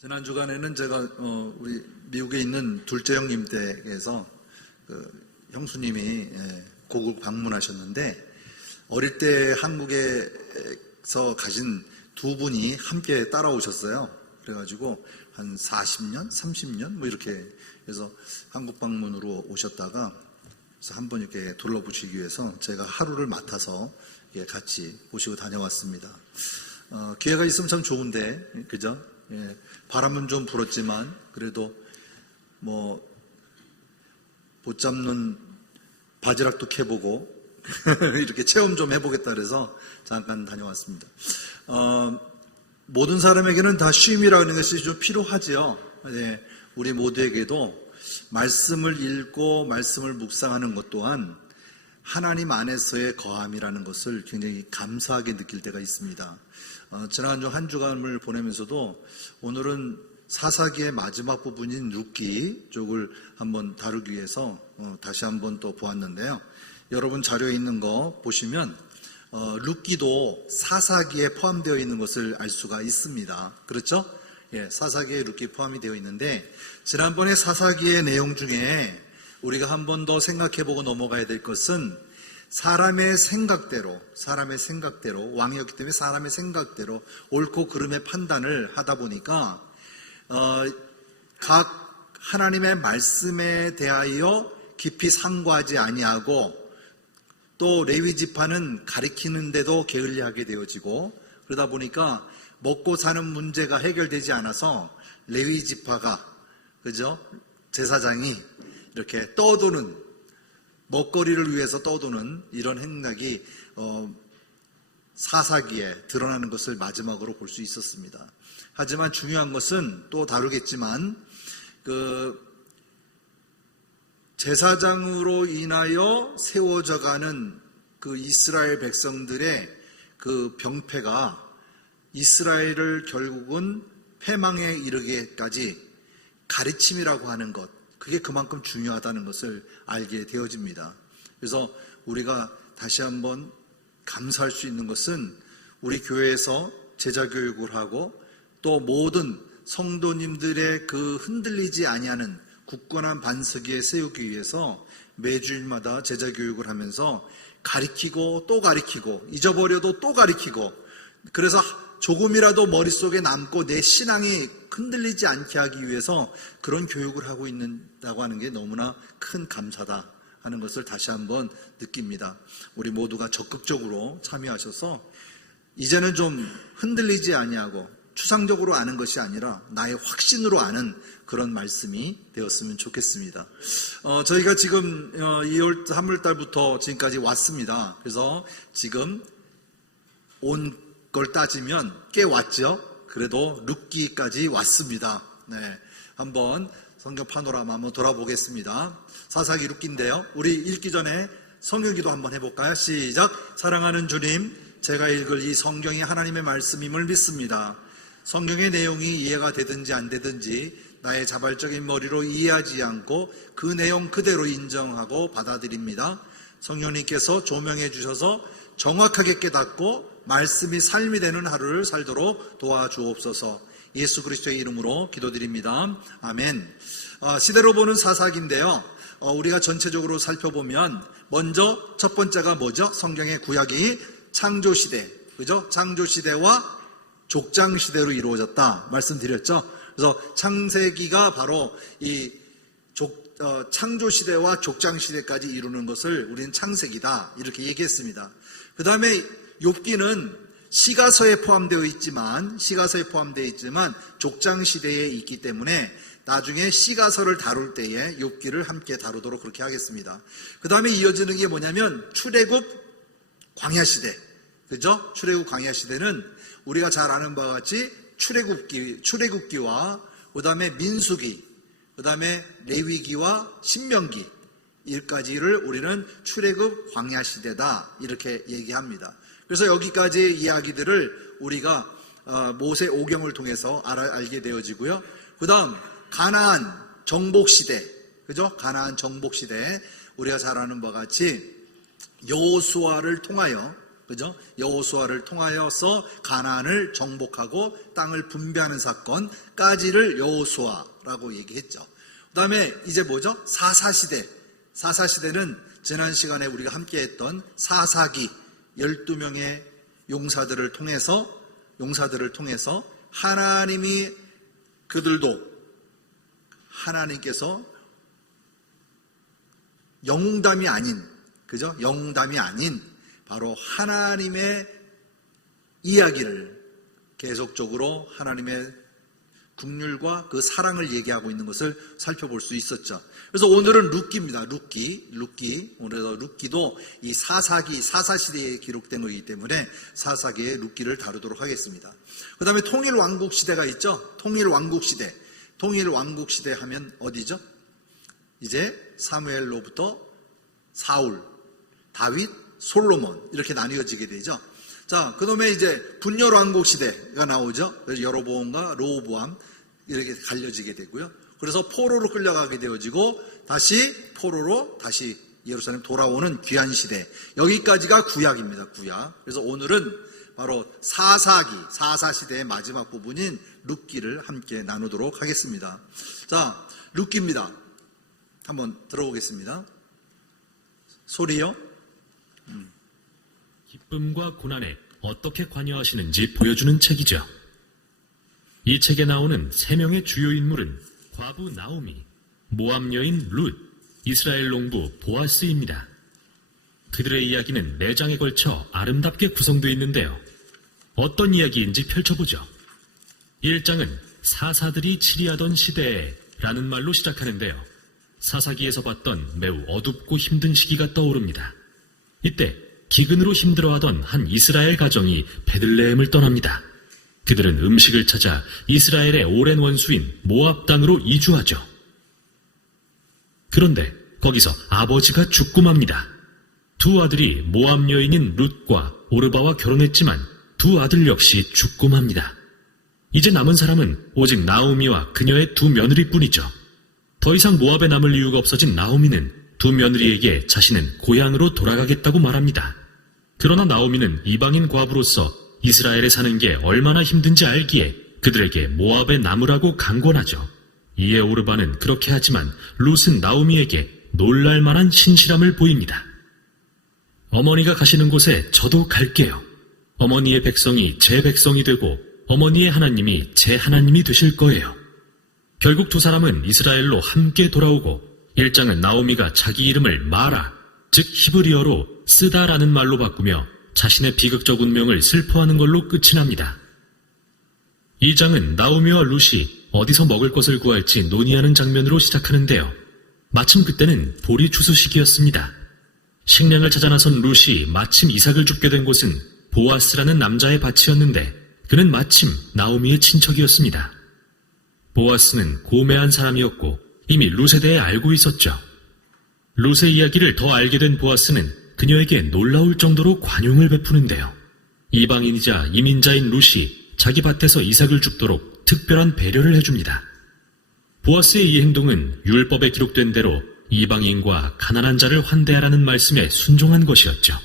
지난 주간에는 제가 우리 미국에 있는 둘째 형님 댁에서 형수님이 고국 방문하셨는데, 어릴 때 한국에서 가신 두 분이 함께 따라오셨어요. 그래가지고 한 40년, 30년 뭐 이렇게 해서 한국 방문으로 오셨다가, 그래서 한번 이렇게 둘러보시기 위해서 제가 하루를 맡아서 같이 모시고 다녀왔습니다. 기회가 있으면 참 좋은데, 그죠? 예, 바람은 좀 불었지만 그래도 뭐 못 잡는 바지락도 캐보고 이렇게 체험 좀 해보겠다 그래서 잠깐 다녀왔습니다. 모든 사람에게는 다 쉼이라는 것이 좀 필요하지요. 예, 우리 모두에게도 말씀을 읽고 말씀을 묵상하는 것 또한 하나님 안에서의 거함이라는 것을 굉장히 감사하게 느낄 때가 있습니다. 지난주 한 주간을 보내면서도 오늘은 사사기의 마지막 부분인 룻기 쪽을 한번 다루기 위해서 다시 한번 또 보았는데요. 여러분 자료에 있는 거 보시면 룻기도 사사기에 포함되어 있는 것을 알 수가 있습니다. 그렇죠? 예, 사사기에 룻기 포함이 되어 있는데, 지난번에 사사기의 내용 중에 우리가 한 번 더 생각해보고 넘어가야 될 것은 사람의 생각대로 왕이었기 때문에 사람의 생각대로 옳고 그름의 판단을 하다 보니까 각 하나님의 말씀에 대하여 깊이 상고하지 아니하고, 또 레위 지파는 가리키는데도 게을리하게 되어지고, 그러다 보니까 먹고 사는 문제가 해결되지 않아서 레위 지파가, 그죠? 제사장이 이렇게 떠도는, 먹거리를 위해서 떠도는 이런 행각이 사사기에 드러나는 것을 마지막으로 볼 수 있었습니다. 하지만 중요한 것은 또 다루겠지만, 제사장으로 인하여 세워져 가는 그 이스라엘 백성들의 그 병폐가 이스라엘을 결국은 패망에 이르기까지 가르침이라고 하는 것, 그게 그만큼 중요하다는 것을 알게 되어집니다. 그래서 우리가 다시 한번 감사할 수 있는 것은 우리 교회에서 제자 교육을 하고, 또 모든 성도님들의 그 흔들리지 아니하는 굳건한 반석 위에 세우기 위해서 매주일마다 제자 교육을 하면서 가리키고 또 가리키고, 잊어버려도 또 가리키고, 그래서 조금이라도 머릿속에 남고 내 신앙이 흔들리지 않게 하기 위해서 그런 교육을 하고 있다고 하는 게 너무나 큰 감사다 하는 것을 다시 한번 느낍니다. 우리 모두가 적극적으로 참여하셔서 이제는 좀 흔들리지 아니하고 추상적으로 아는 것이 아니라 나의 확신으로 아는 그런 말씀이 되었으면 좋겠습니다. 저희가 지금 2월 3월달부터 지금까지 왔습니다. 그래서 지금 온 걸 따지면 꽤 왔죠. 그래도 룻기까지 왔습니다. 네, 한번 성경 파노라마 한번 돌아보겠습니다. 사사기 룻기인데요. 우리 읽기 전에 성경기도 한번 해볼까요? 시작. 사랑하는 주님, 제가 읽을 이 성경이 하나님의 말씀임을 믿습니다. 성경의 내용이 이해가 되든지 안 되든지 나의 자발적인 머리로 이해하지 않고 그 내용 그대로 인정하고 받아들입니다. 성령님께서 조명해 주셔서 정확하게 깨닫고 말씀이 삶이 되는 하루를 살도록 도와주옵소서. 예수 그리스도의 이름으로 기도드립니다. 아멘. 시대로 보는 사사기인데요. 우리가 전체적으로 살펴보면 먼저 첫 번째가 뭐죠? 성경의 구약이 창조시대, 그죠? 창조시대와 족장시대로 이루어졌다 말씀드렸죠. 그래서 창세기가 바로 이 창조시대와 족장시대까지 이루는 것을 우리는 창세기다 이렇게 얘기했습니다. 그 다음에 욥기는 시가서에 포함되어 있지만 족장시대에 있기 때문에 나중에 시가서를 다룰 때에 욥기를 함께 다루도록 그렇게 하겠습니다. 그 다음에 이어지는 게 뭐냐면 출애굽 광야시대, 그죠? 출애굽 광야시대는 우리가 잘 아는 바와 같이 출애굽기와 그 다음에 민수기, 그 다음에 레위기와 신명기 일까지를 우리는 출애굽 광야시대다 이렇게 얘기합니다. 그래서 여기까지의 이야기들을 우리가 모세 오경을 통해서 알게 되어지고요. 그 다음 가나안 정복시대, 그죠? 가나안 정복시대, 우리가 잘 아는 바와 같이 여호수아를 통하여, 그죠? 여호수아를 통하여서 가나안을 정복하고 땅을 분배하는 사건까지를 여호수아라고 얘기했죠. 그다음에 이제 뭐죠? 사사시대. 사사시대는 지난 시간에 우리가 함께 했던 사사기 12명의 용사들을 통해서 하나님이 그들도 하나님께서 영웅담이 아닌, 그죠? 영웅담이 아닌 바로 하나님의 이야기를 계속적으로 하나님의 긍휼과 그 사랑을 얘기하고 있는 것을 살펴볼 수 있었죠. 그래서 오늘은 룻기입니다. 룻기. 오늘 룻기도 이 사사시대에 기록된 것이기 때문에 사사기의 룻기를 다루도록 하겠습니다. 그 다음에 통일왕국시대가 있죠. 통일왕국시대 하면 어디죠? 이제 사무엘로부터 사울, 다윗, 솔로몬 이렇게 나뉘어지게 되죠. 자, 그 다음에 이제 분열왕국시대가 나오죠. 그래서 여로보암과 르호보암 이렇게 갈려지게 되고요. 그래서 포로로 끌려가게 되어지고 포로로 다시 예루살렘 돌아오는 귀환시대. 여기까지가 구약입니다. 구약. 그래서 오늘은 바로 사사시대의 마지막 부분인 룻기를 함께 나누도록 하겠습니다. 자, 룻기입니다. 한번 들어보겠습니다. 소리요. 기쁨과 고난에 어떻게 관여하시는지 보여주는 책이죠. 이 책에 나오는 3명의 주요 인물은 과부 나오미, 모압 여인 룻, 이스라엘 농부 보아스입니다. 그들의 이야기는 4장에 걸쳐 아름답게 구성되어 있는데요. 어떤 이야기인지 펼쳐보죠. 1장은 사사들이 치리하던 시대라는 말로 시작하는데요. 사사기에서 봤던 매우 어둡고 힘든 시기가 떠오릅니다. 이때 기근으로 힘들어하던 한 이스라엘 가정이 베들레헴을 떠납니다. 그들은 음식을 찾아 이스라엘의 오랜 원수인 모압 땅으로 이주하죠. 그런데 거기서 아버지가 죽고 맙니다. 2 아들이 모압 여인인 룻과 오르바와 결혼했지만 2 아들 역시 죽고 맙니다. 이제 남은 사람은 오직 나오미와 그녀의 2 며느리뿐이죠. 더 이상 모압에 남을 이유가 없어진 나오미는 2 며느리에게 자신은 고향으로 돌아가겠다고 말합니다. 그러나 나오미는 이방인 과부로서 이스라엘에 사는 게 얼마나 힘든지 알기에 그들에게 모압에 남으라고 강권하죠. 이에 오르바는 그렇게 하지만 룻은 나오미에게 놀랄만한 신실함을 보입니다. 어머니가 가시는 곳에 저도 갈게요. 어머니의 백성이 제 백성이 되고 어머니의 하나님이 제 하나님이 되실 거예요. 결국 2 사람은 이스라엘로 함께 돌아오고 1장은 나오미가 자기 이름을 마라, 즉 히브리어로 쓰다라는 말로 바꾸며 자신의 비극적 운명을 슬퍼하는 걸로 끝이 납니다. 2장은 나오미와 룻이 어디서 먹을 것을 구할지 논의하는 장면으로 시작하는데요. 마침 그때는 보리 추수 시기였습니다. 식량을 찾아 나선 룻이 마침 이삭을 줍게 된 곳은 보아스라는 남자의 밭이었는데 그는 마침 나오미의 친척이었습니다. 보아스는 고매한 사람이었고 이미 룻에 대해 알고 있었죠. 룻의 이야기를 더 알게 된 보아스는 그녀에게 놀라울 정도로 관용을 베푸는데요. 이방인이자 이민자인 룻이 자기 밭에서 이삭을 줍도록 특별한 배려를 해줍니다. 보아스의 이 행동은 율법에 기록된 대로 이방인과 가난한 자를 환대하라는 말씀에 순종한 것이었죠.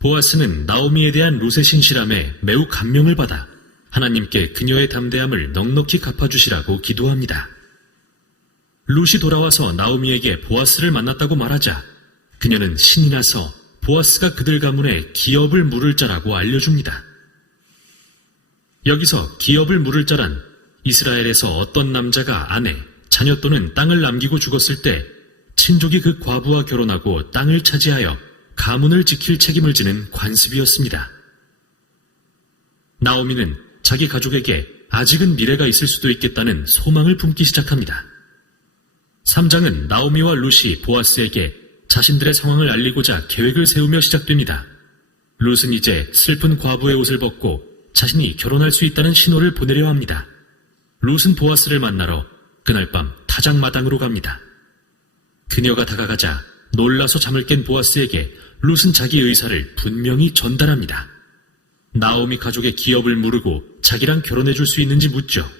보아스는 나오미에 대한 룻의 신실함에 매우 감명을 받아 하나님께 그녀의 담대함을 넉넉히 갚아주시라고 기도합니다. 룻이 돌아와서 나오미에게 보아스를 만났다고 말하자 그녀는 신이 나서 보아스가 그들 가문에 기업을 물을 자라고 알려줍니다. 여기서 기업을 물을 자란 이스라엘에서 어떤 남자가 아내, 자녀 또는 땅을 남기고 죽었을 때 친족이 그 과부와 결혼하고 땅을 차지하여 가문을 지킬 책임을 지는 관습이었습니다. 나오미는 자기 가족에게 아직은 미래가 있을 수도 있겠다는 소망을 품기 시작합니다. 3장은 나오미와 룻이 보아스에게 자신들의 상황을 알리고자 계획을 세우며 시작됩니다. 룻은 이제 슬픈 과부의 옷을 벗고 자신이 결혼할 수 있다는 신호를 보내려 합니다. 룻은 보아스를 만나러 그날 밤 타작마당으로 갑니다. 그녀가 다가가자 놀라서 잠을 깬 보아스에게 룻은 자기 의사를 분명히 전달합니다. 나오미 가족의 기업을 물으고 자기랑 결혼해 줄 수 있는지 묻죠.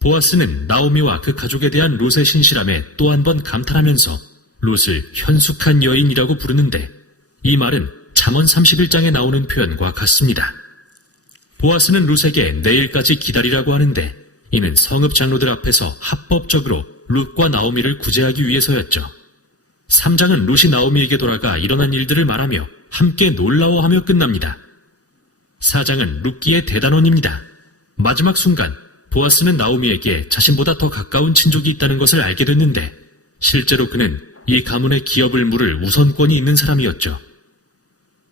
보아스는 나오미와 그 가족에 대한 룻의 신실함에 또 한 번 감탄하면서 룻을 현숙한 여인이라고 부르는데 이 말은 잠언 31장에 나오는 표현과 같습니다. 보아스는 룻에게 내일까지 기다리라고 하는데 이는 성읍 장로들 앞에서 합법적으로 룻과 나오미를 구제하기 위해서였죠. 3장은 룻이 나오미에게 돌아가 일어난 일들을 말하며 함께 놀라워하며 끝납니다. 4장은 룻기의 대단원입니다. 마지막 순간 보아스는 나오미에게 자신보다 더 가까운 친족이 있다는 것을 알게 됐는데 실제로 그는 이 가문의 기업을 물을 우선권이 있는 사람이었죠.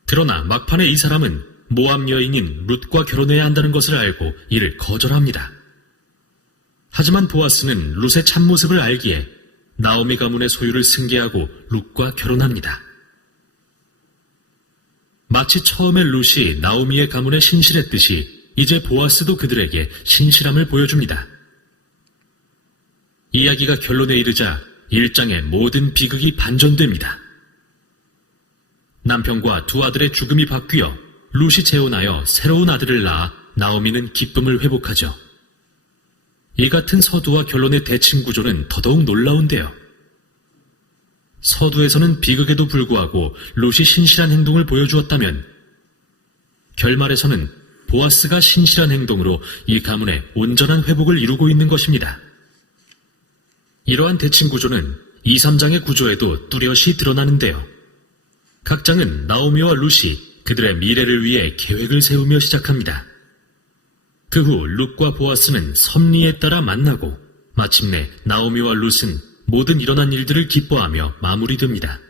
그러나 막판에 이 사람은 모압 여인인 룻과 결혼해야 한다는 것을 알고 이를 거절합니다. 하지만 보아스는 룻의 참모습을 알기에 나오미 가문의 소유를 승계하고 룻과 결혼합니다. 마치 처음에 룻이 나오미의 가문에 신실했듯이 이제 보아스도 그들에게 신실함을 보여줍니다. 이야기가 결론에 이르자 1장의 모든 비극이 반전됩니다. 남편과 두 아들의 죽음이 바뀌어 룻이 재혼하여 새로운 아들을 낳아 나오미는 기쁨을 회복하죠. 이 같은 서두와 결론의 대칭 구조는 더더욱 놀라운데요. 서두에서는 비극에도 불구하고 룻이 신실한 행동을 보여주었다면 결말에서는 보아스가 신실한 행동으로 이 가문의 온전한 회복을 이루고 있는 것입니다. 이러한 대칭 구조는 2, 3장의 구조에도 뚜렷이 드러나는데요. 각 장은 나오미와 룻이 그들의 미래를 위해 계획을 세우며 시작합니다. 그 후 룻과 보아스는 섭리에 따라 만나고 마침내 나오미와 룻은 모든 일어난 일들을 기뻐하며 마무리됩니다.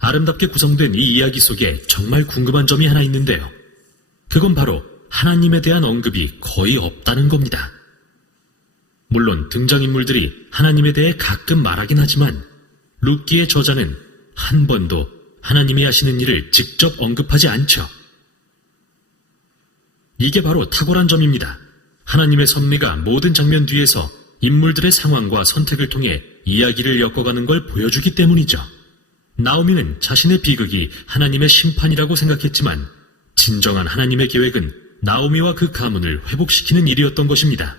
아름답게 구성된 이 이야기 속에 정말 궁금한 점이 하나 있는데요. 그건 바로 하나님에 대한 언급이 거의 없다는 겁니다. 물론 등장인물들이 하나님에 대해 가끔 말하긴 하지만 룻기의 저자는 한 번도 하나님이 하시는 일을 직접 언급하지 않죠. 이게 바로 탁월한 점입니다. 하나님의 섭리가 모든 장면 뒤에서 인물들의 상황과 선택을 통해 이야기를 엮어가는 걸 보여주기 때문이죠. 나오미는 자신의 비극이 하나님의 심판이라고 생각했지만 진정한 하나님의 계획은 나오미와 그 가문을 회복시키는 일이었던 것입니다.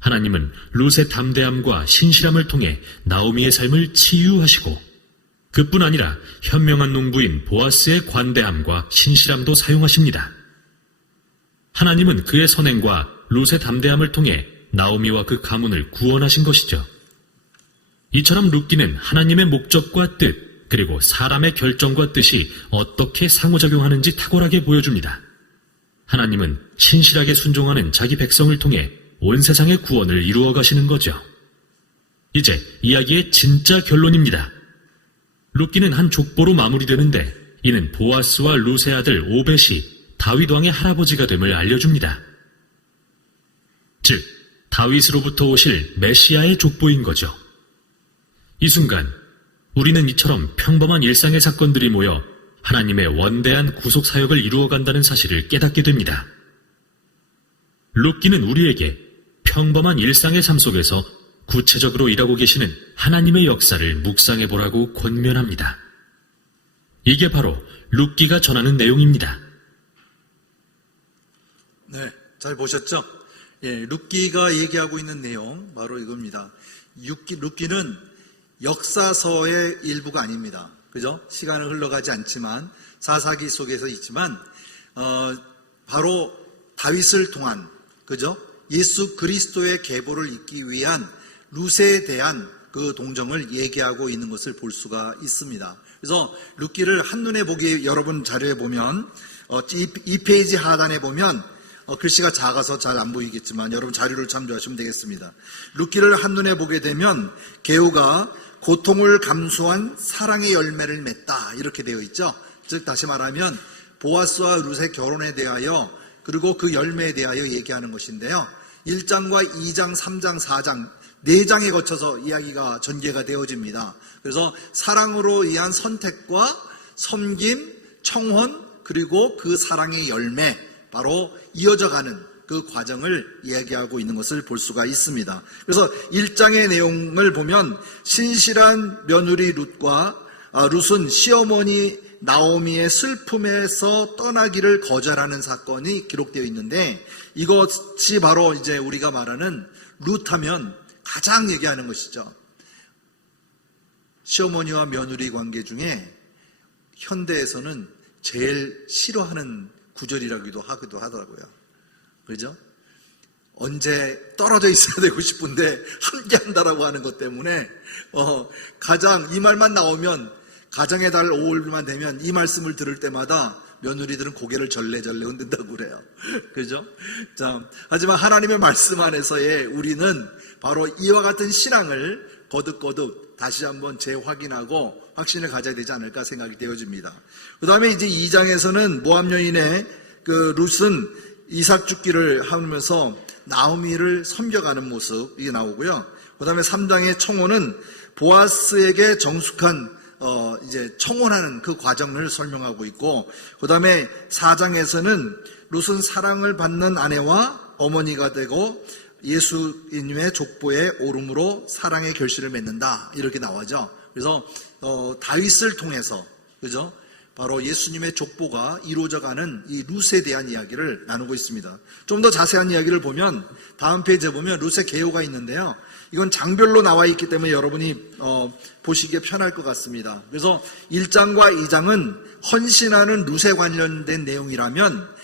하나님은 룻의 담대함과 신실함을 통해 나오미의 삶을 치유하시고 그뿐 아니라 현명한 농부인 보아스의 관대함과 신실함도 사용하십니다. 하나님은 그의 선행과 룻의 담대함을 통해 나오미와 그 가문을 구원하신 것이죠. 이처럼 룻기는 하나님의 목적과 뜻, 그리고 사람의 결정과 뜻이 어떻게 상호작용하는지 탁월하게 보여줍니다. 하나님은 신실하게 순종하는 자기 백성을 통해 온 세상의 구원을 이루어 가시는 거죠. 이제 이야기의 진짜 결론입니다. 룻기는 한 족보로 마무리되는데 이는 보아스와 룻의 아들 오벳이 다윗 왕의 할아버지가 됨을 알려줍니다. 즉, 다윗으로부터 오실 메시아의 족보인 거죠. 이 순간 우리는 이처럼 평범한 일상의 사건들이 모여 하나님의 원대한 구속 사역을 이루어간다는 사실을 깨닫게 됩니다. 룻기는 우리에게 평범한 일상의 삶 속에서 구체적으로 일하고 계시는 하나님의 역사를 묵상해 보라고 권면합니다. 이게 바로 룻기가 전하는 내용입니다. 네, 잘 보셨죠? 예, 룻기가 얘기하고 있는 내용 바로 이겁니다. 룻기는 역사서의 일부가 아닙니다. 그죠? 시간은 흘러가지 않지만 사사기 속에서 있지만 바로 다윗을 통한 그죠? 예수 그리스도의 계보를 잇기 위한 룻에 대한 그 동정을 얘기하고 있는 것을 볼 수가 있습니다. 그래서 룻기를 한눈에 보기 여러분 자료에 보면 이 페이지 하단에 보면 글씨가 작아서 잘 안 보이겠지만 여러분 자료를 참조하시면 되겠습니다. 룻기를 한눈에 보게 되면 개우가 고통을 감수한 사랑의 열매를 맺다 이렇게 되어 있죠. 즉 다시 말하면 보아스와 룻의 결혼에 대하여 그리고 그 열매에 대하여 얘기하는 것인데요. 1장과 2장, 3장, 4장 4장에 거쳐서 이야기가 전개가 되어집니다. 그래서 사랑으로 의한 선택과 섬김, 청혼 그리고 그 사랑의 열매 바로 이어져가는 그 과정을 이야기하고 있는 것을 볼 수가 있습니다. 그래서 1장의 내용을 보면 신실한 며느리 룻은 시어머니 나오미의 슬픔에서 떠나기를 거절하는 사건이 기록되어 있는데 이것이 바로 이제 우리가 말하는 룻하면 가장 얘기하는 것이죠. 시어머니와 며느리 관계 중에 현대에서는 제일 싫어하는 구절이라기도 하더라고요. 그죠? 언제 떨어져 있어야 되고 싶은데 함께 한다라고 하는 것 때문에 가장 이 말만 나오면 가정의 달 5월만 되면 이 말씀을 들을 때마다 며느리들은 고개를 절레절레 흔든다고 그래요. 그죠? 자, 하지만 하나님의 말씀 안에서의 우리는 바로 이와 같은 신앙을 거듭거듭 다시 한번 재확인하고 확신을 가져야 되지 않을까 생각이 되어집니다. 그 다음에 이제 2장에서는 모압 여인의 그 룻은 이삭 죽기를 하면서 나오미를 섬겨가는 모습이 나오고요. 그 다음에 3장의 청혼은 보아스에게 정숙한 이제 청혼하는 그 과정을 설명하고 있고, 그 다음에 4장에서는 룻은 사랑을 받는 아내와 어머니가 되고 예수님의 족보에 오름으로 사랑의 결실을 맺는다 이렇게 나오죠. 그래서 다윗을 통해서 그죠? 바로 예수님의 족보가 이루어져가는 이 룻에 대한 이야기를 나누고 있습니다. 좀 더 자세한 이야기를 보면 다음 페이지에 보면 룻의 개요가 있는데요. 이건 장별로 나와 있기 때문에 여러분이 보시기에 편할 것 같습니다. 그래서 1장과 2장은 헌신하는 룻에 관련된 내용이라면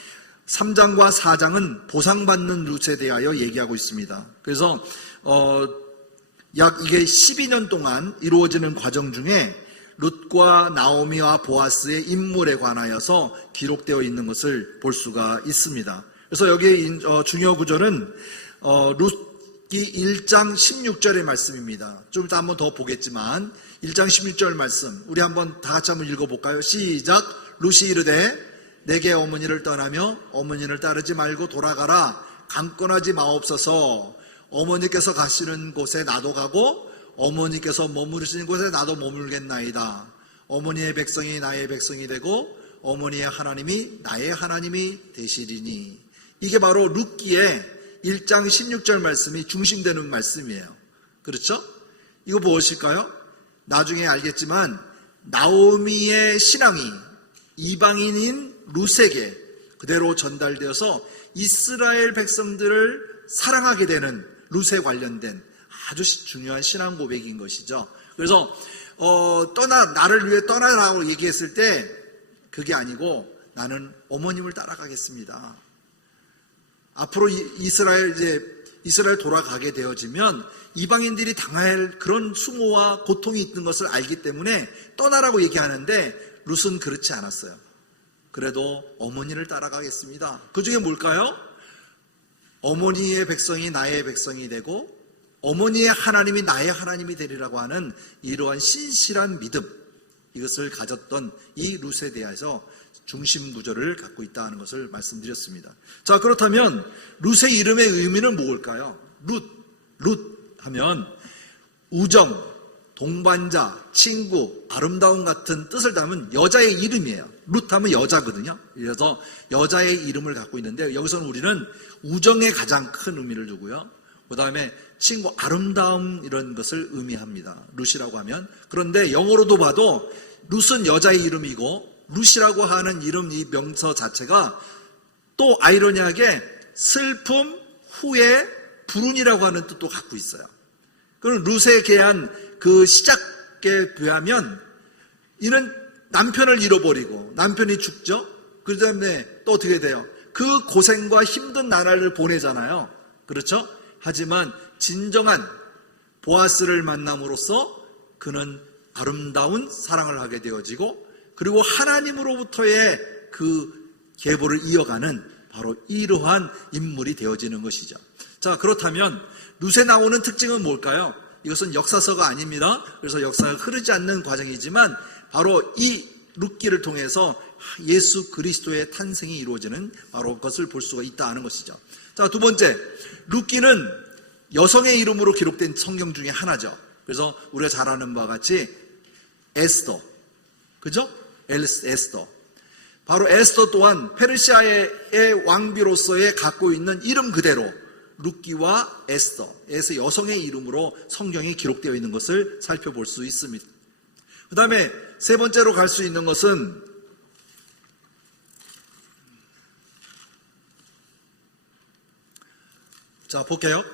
3장과 4장은 보상받는 룻에 대하여 얘기하고 있습니다. 그래서 약 이게 12년 동안 이루어지는 과정 중에 룻과 나오미와 보아스의 인물에 관하여서 기록되어 있는 것을 볼 수가 있습니다. 그래서 여기에 중요 구절은 룻기 1장 16절의 말씀입니다. 좀 이따 한번 더 보겠지만 1장 16절 말씀 우리 한번 다 같이 한번 읽어볼까요? 시작. 룻이 이르되 내게 어머니를 떠나며 어머니를 따르지 말고 돌아가라. 강권하지 마옵소서. 어머니께서 가시는 곳에 나도 가고 어머니께서 머무르시는 곳에 나도 머물겠나이다. 어머니의 백성이 나의 백성이 되고 어머니의 하나님이 나의 하나님이 되시리니. 이게 바로 룻기의 1장 16절 말씀이 중심되는 말씀이에요. 그렇죠? 이거 무엇일까요? 나중에 알겠지만 나오미의 신앙이 이방인인 룻에게 그대로 전달되어서 이스라엘 백성들을 사랑하게 되는 룻에 관련된 아주 중요한 신앙 고백인 것이죠. 그래서 나를 위해 떠나라고 얘기했을 때 그게 아니고 나는 어머님을 따라가겠습니다. 앞으로 이스라엘 돌아가게 되어지면 이방인들이 당할 그런 수모와 고통이 있는 것을 알기 때문에 떠나라고 얘기하는데 룻은 그렇지 않았어요. 그래도 어머니를 따라가겠습니다. 그 중에 뭘까요? 어머니의 백성이 나의 백성이 되고 어머니의 하나님이 나의 하나님이 되리라고 하는 이러한 신실한 믿음, 이것을 가졌던 이 룻에 대해서 중심 구조를 갖고 있다는 것을 말씀드렸습니다. 자, 그렇다면 룻의 이름의 의미는 뭘까요? 룻 하면 우정, 동반자, 친구, 아름다움 같은 뜻을 담은 여자의 이름이에요. 룻 하면 여자거든요. 그래서 여자의 이름을 갖고 있는데 여기서는 우리는 우정에 가장 큰 의미를 두고요. 그 다음에 친구, 아름다움 이런 것을 의미합니다. 룻이라고 하면. 그런데 영어로도 봐도 룻은 여자의 이름이고 룻이라고 하는 이름, 이 명서 자체가 또 아이러니하게 슬픔 후에 불운이라고 하는 뜻도 갖고 있어요. 그럼 룻에 대한 그 시작에 비하면 이는 남편을 잃어버리고 남편이 죽죠. 그 다음에 또 어떻게 돼요? 그 고생과 힘든 나날을 보내잖아요. 그렇죠? 하지만 진정한 보아스를 만남으로써 그는 아름다운 사랑을 하게 되어지고 그리고 하나님으로부터의 그 계보를 이어가는 바로 이러한 인물이 되어지는 것이죠. 자, 그렇다면 룻에 나오는 특징은 뭘까요? 이것은 역사서가 아닙니다. 그래서 역사가 흐르지 않는 과정이지만 바로 이 룻기를 통해서 예수 그리스도의 탄생이 이루어지는 바로 그것을 볼 수가 있다는 것이죠. 자, 두 번째, 룻기는 여성의 이름으로 기록된 성경 중에 하나죠. 그래서 우리가 잘 아는 바와 같이 에스더, 그죠? 에스더. 바로 에스더 또한 페르시아의 왕비로서의 갖고 있는 이름 그대로 룻기와 에스더에서 여성의 이름으로 성경에 기록되어 있는 것을 살펴볼 수 있습니다. 그 다음에 세 번째로 갈 수 있는 것은 자, 볼게요.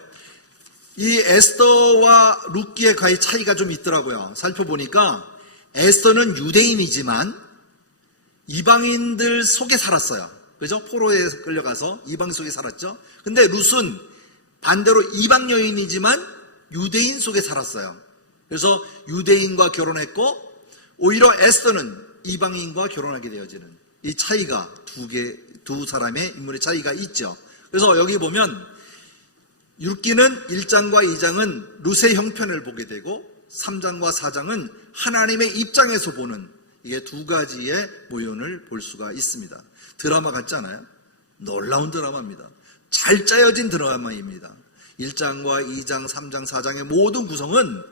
이 에스더와 룻기의 가히 차이가 좀 있더라고요. 살펴보니까 에스더는 유대인이지만 이방인들 속에 살았어요. 그죠? 포로에 끌려가서 이방 속에 살았죠. 근데 룻은 반대로 이방 여인이지만 유대인 속에 살았어요. 그래서 유대인과 결혼했고 오히려 에스더는 이방인과 결혼하게 되어지는 이 차이가 두 사람의 인물의 차이가 있죠. 그래서 여기 보면 룻기는 1장과 2장은 룻의 형편을 보게 되고 3장과 4장은 하나님의 입장에서 보는 이게 두 가지의 모연을 볼 수가 있습니다. 드라마 같지 않아요? 놀라운 드라마입니다. 잘 짜여진 드라마입니다. 1장과 2장, 3장, 4장의 모든 구성은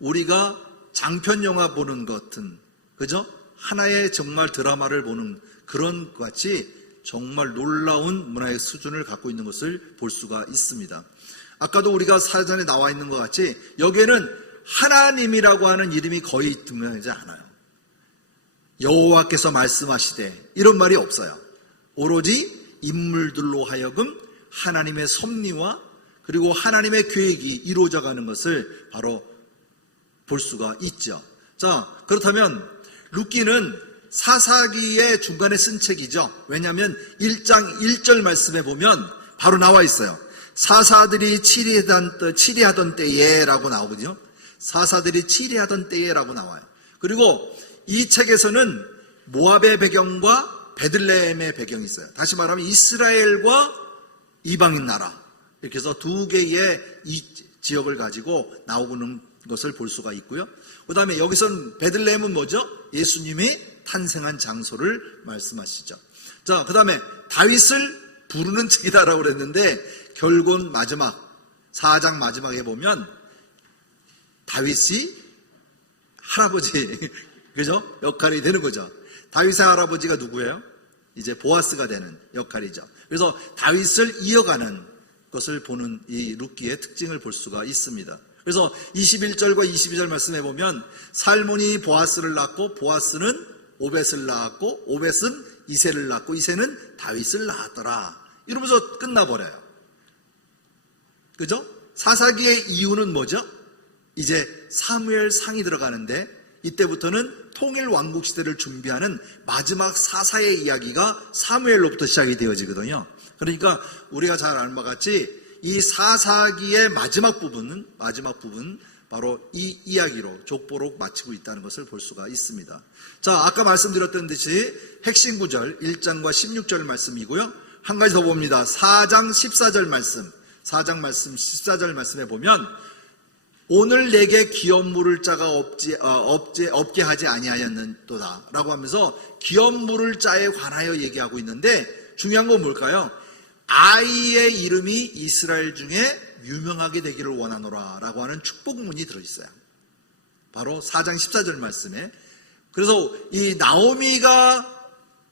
우리가 장편 영화 보는 것 같은, 그죠? 하나의 정말 드라마를 보는 그런 것 같이 정말 놀라운 문화의 수준을 갖고 있는 것을 볼 수가 있습니다. 아까도 우리가 사전에 나와 있는 것 같이 여기에는 하나님이라고 하는 이름이 거의 등장하지 않아요. 여호와께서 말씀하시되 이런 말이 없어요. 오로지 인물들로 하여금 하나님의 섭리와 그리고 하나님의 계획이 이루어져가는 것을 바로 볼 수가 있죠. 자, 그렇다면 룻기는 사사기의 중간에 쓴 책이죠. 왜냐하면 1장 1절 말씀에 보면 바로 나와 있어요. 사사들이 치리하던 때에 라고 나오거든요. 사사들이 치리하던 때에 라고 나와요. 그리고 이 책에서는 모압의 배경과 베들레헴의 배경이 있어요. 다시 말하면 이스라엘과 이방인 나라, 이렇게 해서 두 개의 이 지역을 가지고 나오는 것을 볼 수가 있고요. 그 다음에 여기선 베들레헴은 뭐죠? 예수님이 탄생한 장소를 말씀하시죠. 자, 그 다음에 다윗을 부르는 책이다라고 그랬는데 결국은 마지막 4장 마지막에 보면 다윗이 할아버지 그죠? 역할이 되는 거죠. 다윗의 할아버지가 누구예요? 이제 보아스가 되는 역할이죠. 그래서 다윗을 이어가는 것을 보는 이 룻기의 특징을 볼 수가 있습니다. 그래서 21절과 22절 말씀해 보면 살몬이 보아스를 낳고 보아스는 오벳을 낳았고 오벳은 이새를 낳고 이새는 다윗을 낳았더라. 이러면서 끝나버려요. 그죠? 사사기의 이유는 뭐죠? 이제 사무엘 상이 들어가는데 이때부터는 통일 왕국 시대를 준비하는 마지막 사사의 이야기가 사무엘로부터 시작이 되어지거든요. 그러니까 우리가 잘 아는 바와 같이 이 사사기의 마지막 부분 바로 이 이야기로 족보로 마치고 있다는 것을 볼 수가 있습니다. 자, 아까 말씀드렸던 듯이 핵심 구절 1장과 16절 말씀이고요. 한 가지 더 봅니다. 4장 14절 말씀, 4장 말씀 14절 말씀에 보면 오늘 내게 기업 물을 자가 없게 하지 아니하였는도다 라고 하면서 기업 물을 자에 관하여 얘기하고 있는데 중요한 건 뭘까요? 아이의 이름이 이스라엘 중에 유명하게 되기를 원하노라 라고 하는 축복문이 들어있어요. 바로 4장 14절 말씀에. 그래서 이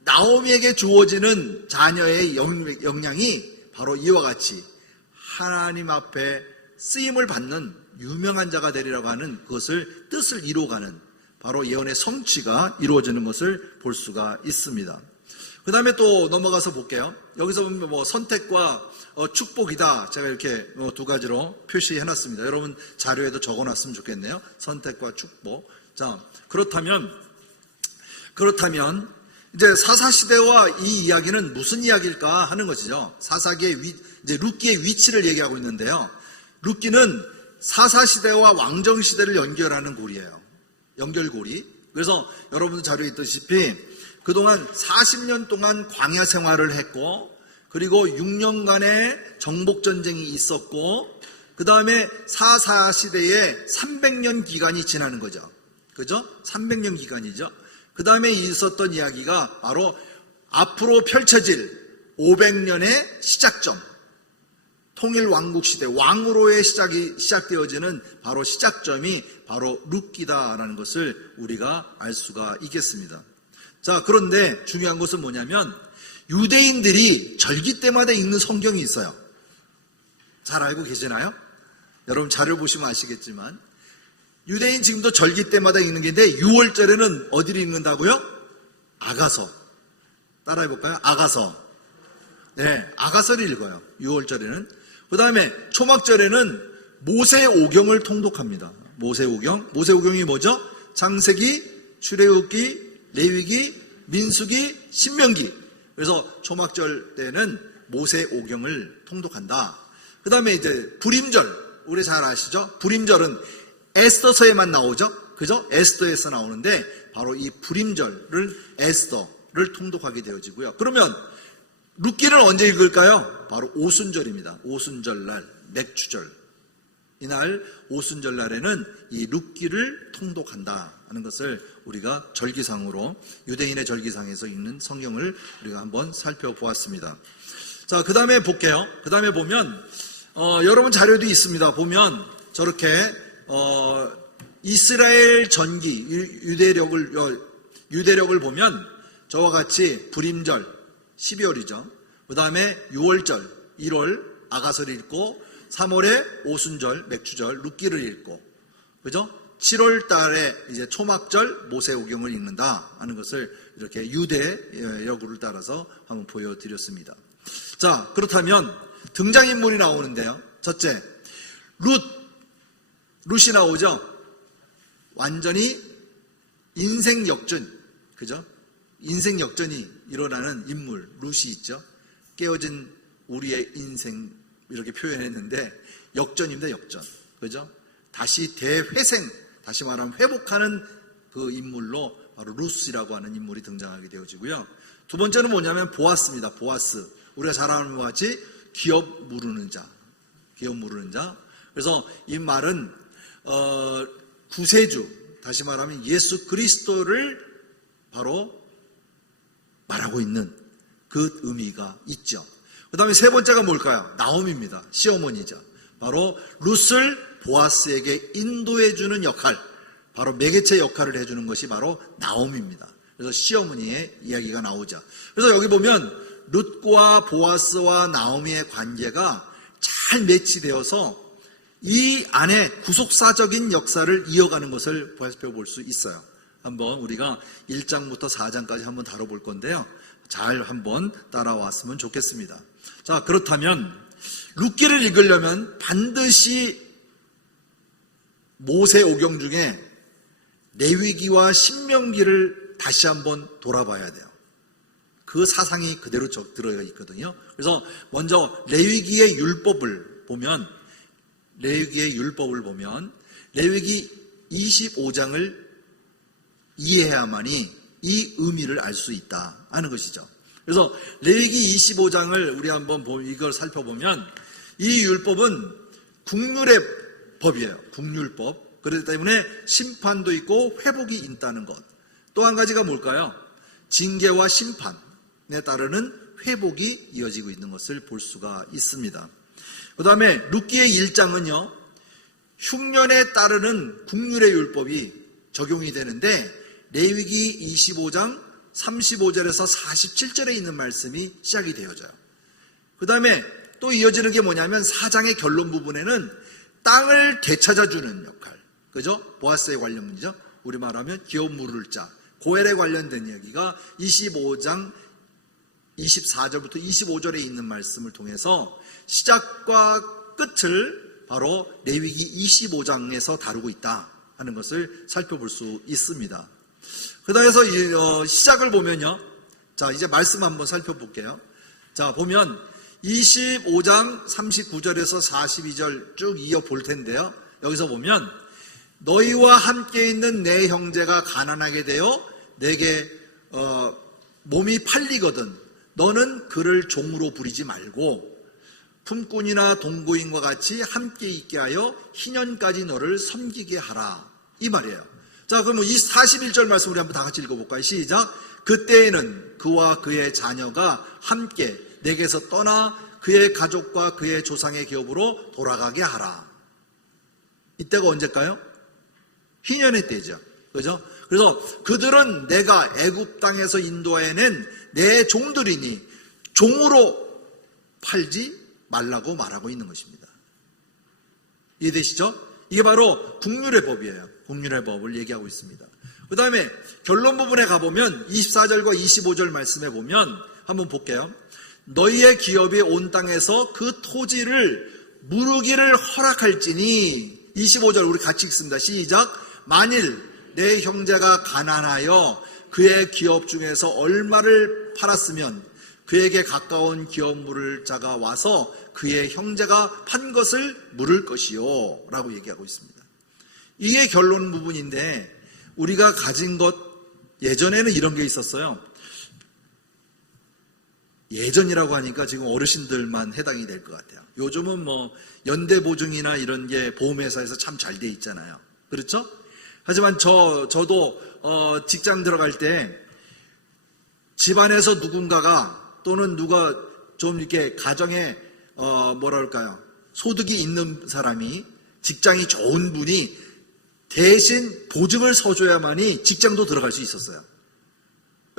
나오미에게 주어지는 자녀의 영향이 바로 이와 같이 하나님 앞에 쓰임을 받는 유명한 자가 되리라고 하는 그것을 뜻을 이루어가는 바로 예언의 성취가 이루어지는 것을 볼 수가 있습니다. 그 다음에 또 넘어가서 볼게요. 여기서 보면 선택과 축복이다. 제가 이렇게 두 가지로 표시해놨습니다. 여러분 자료에도 적어놨으면 좋겠네요. 선택과 축복. 자, 그렇다면 이제 사사시대와 이 이야기는 무슨 이야기일까 하는 것이죠. 사사기의 이제 룻기의 위치를 얘기하고 있는데요. 룻기는 사사시대와 왕정시대를 연결하는 고리예요. 연결고리. 그래서 여러분 자료에 있다시피 그동안 40년 동안 광야 생활을 했고 그리고 6년간의 정복전쟁이 있었고 그 다음에 사사시대에 300년 기간이 지나는 거죠. 그죠? 300년 기간이죠. 그 다음에 있었던 이야기가 바로 앞으로 펼쳐질 500년의 시작점, 통일 왕국 시대, 왕으로의 시작되어지는 바로 시작점이 바로 룻기다라는 것을 우리가 알 수가 있겠습니다. 자, 그런데 중요한 것은 뭐냐면 유대인들이 절기 때마다 읽는 성경이 있어요. 잘 알고 계시나요? 여러분 자료 보시면 아시겠지만 유대인 지금도 절기 때마다 읽는 게 있는데 6월절에는 어디를 읽는다고요? 아가서. 따라해볼까요? 아가서. 네, 아가서를 읽어요. 6월절에는. 그 다음에 초막절에는 모세오경을 통독합니다. 모세오경. 모세오경이 뭐죠? 창세기, 출애굽기, 레위기, 민수기, 신명기. 그래서 초막절 때는 모세 오경을 통독한다. 그 다음에 이제 불임절, 우리 잘 아시죠? 불임절은 에스더서에만 나오죠? 그죠? 에스더에서 나오는데 바로 이 불임절을 에스더를 통독하게 되어지고요. 그러면 룻기를 언제 읽을까요? 바로 오순절입니다. 오순절날, 맥추절. 이날 오순절날에는 이 룻기를 통독한다 하는 것을 우리가 절기상으로, 유대인의 절기상에서 읽는 성경을 우리가 한번 살펴보았습니다. 자, 그 다음에 볼게요. 그 다음에 보면 여러분 자료도 있습니다. 보면 저렇게 이스라엘 전기 유대력을 보면 저와 같이 불임절 12월이죠. 그 다음에 6월절 1월 아가서를 읽고 3월에 오순절 맥추절 룻기를 읽고, 그죠? 7월 달에 이제 초막절 모세오경을 읽는다 하는 것을 이렇게 유대력을 따라서 한번 보여드렸습니다. 자, 그렇다면 등장인물이 나오는데요. 첫째, 룻이 나오죠. 완전히 인생 역전, 그죠? 인생 역전이 일어나는 인물, 룻이 있죠. 깨어진 우리의 인생, 이렇게 표현했는데 역전입니다. 역전, 그죠? 다시 대회생, 다시 말하면 회복하는 그 인물로 바로 룻이라고 하는 인물이 등장하게 되어지고요. 두 번째는 뭐냐면 보아스입니다. 보아스, 우리가 잘 아는 것 같이 기업 무르는 자. 그래서 이 말은 구세주, 다시 말하면 예수 그리스도를 바로 말하고 있는 그 의미가 있죠. 그 다음에 세 번째가 뭘까요? 나옴입니다. 시어머니죠. 바로 룻을 보아스에게 인도해주는 역할, 바로 매개체 역할을 해주는 것이 바로 나옴입니다. 그래서 시어머니의 이야기가 나오죠. 그래서 여기 보면 룻과 보아스와 나오미의 관계가 잘 매치되어서 이 안에 구속사적인 역사를 이어가는 것을 살펴볼 수 있어요. 한번 우리가 1장부터 4장까지 한번 다뤄볼 건데요. 잘 한번 따라왔으면 좋겠습니다. 자, 그렇다면 룻기를 읽으려면 반드시 모세오경 중에 레위기와 신명기를 다시 한번 돌아봐야 돼요. 그 사상이 그대로 들어가 있거든요. 그래서 먼저 레위기의 율법을 보면 레위기 25장을 이해해야만이 이 의미를 알 수 있다 하는 것이죠. 그래서 레위기 25장을 우리 한번 이걸 살펴보면 이 율법은 국률의 법이에요. 국률법. 그렇기 때문에 심판도 있고 회복이 있다는 것. 또 한 가지가 뭘까요? 징계와 심판에 따르는 회복이 이어지고 있는 것을 볼 수가 있습니다. 그 다음에 룻기의 1장은요, 흉년에 따르는 국률의 율법이 적용이 되는데 레위기 25장 35절에서 47절에 있는 말씀이 시작이 되어져요. 그 다음에 또 이어지는 게 뭐냐면 4장의 결론 부분에는 땅을 되찾아주는 역할, 그죠? 보아스에 관련 문제죠. 우리 말하면 기업 물을 자, 고엘에 관련된 이야기가 25장 24절부터 25절에 있는 말씀을 통해서 시작과 끝을 바로 레위기 25장에서 다루고 있다 하는 것을 살펴볼 수 있습니다. 그 다음에서 시작을 보면요. 자, 이제 말씀 한번 살펴볼게요. 자, 보면 25장 39절에서 42절 쭉 이어 볼 텐데요. 여기서 보면 너희와 함께 있는 내 형제가 가난하게 되어 내게 몸이 팔리거든 너는 그를 종으로 부리지 말고 품꾼이나 동거인과 같이 함께 있게 하여 희년까지 너를 섬기게 하라, 이 말이에요. 자, 그러면 이 41절 말씀 우리 한번 다 같이 읽어볼까요? 시작. 그때에는 그와 그의 자녀가 함께 내게서 떠나 그의 가족과 그의 조상의 기업으로 돌아가게 하라. 이때가 언제일까요? 희년의 때죠. 그죠? 그래서 그들은 내가 애굽 땅에서 인도해낸 내 종들이니 종으로 팔지 말라고 말하고 있는 것입니다. 이해되시죠? 이게 바로 국률의 법이에요. 국률의 법을 얘기하고 있습니다. 그 다음에 결론 부분에 가보면 24절과 25절 말씀에 보면 한번 볼게요. 너희의 기업이 온 땅에서 그 토지를 무르기를 허락할지니, 25절 우리 같이 읽습니다. 시작. 만일 내 형제가 가난하여 그의 기업 중에서 얼마를 팔았으면 그에게 가까운 기업물을 자가 와서 그의 형제가 판 것을 물을 것이요 라고 얘기하고 있습니다. 이게 결론 부분인데, 우리가 가진 것, 예전에는 이런 게 있었어요. 예전이라고 하니까 지금 어르신들만 해당이 될 것 같아요. 요즘은 뭐 연대보증이나 이런 게 보험회사에서 참 잘 돼 있잖아요. 그렇죠? 하지만 저도 직장 들어갈 때 집안에서 누군가가 또는 누가 좀 이렇게 가정에 뭐랄까요, 소득이 있는 사람이, 직장이 좋은 분이 대신 보증을 서줘야만이 직장도 들어갈 수 있었어요.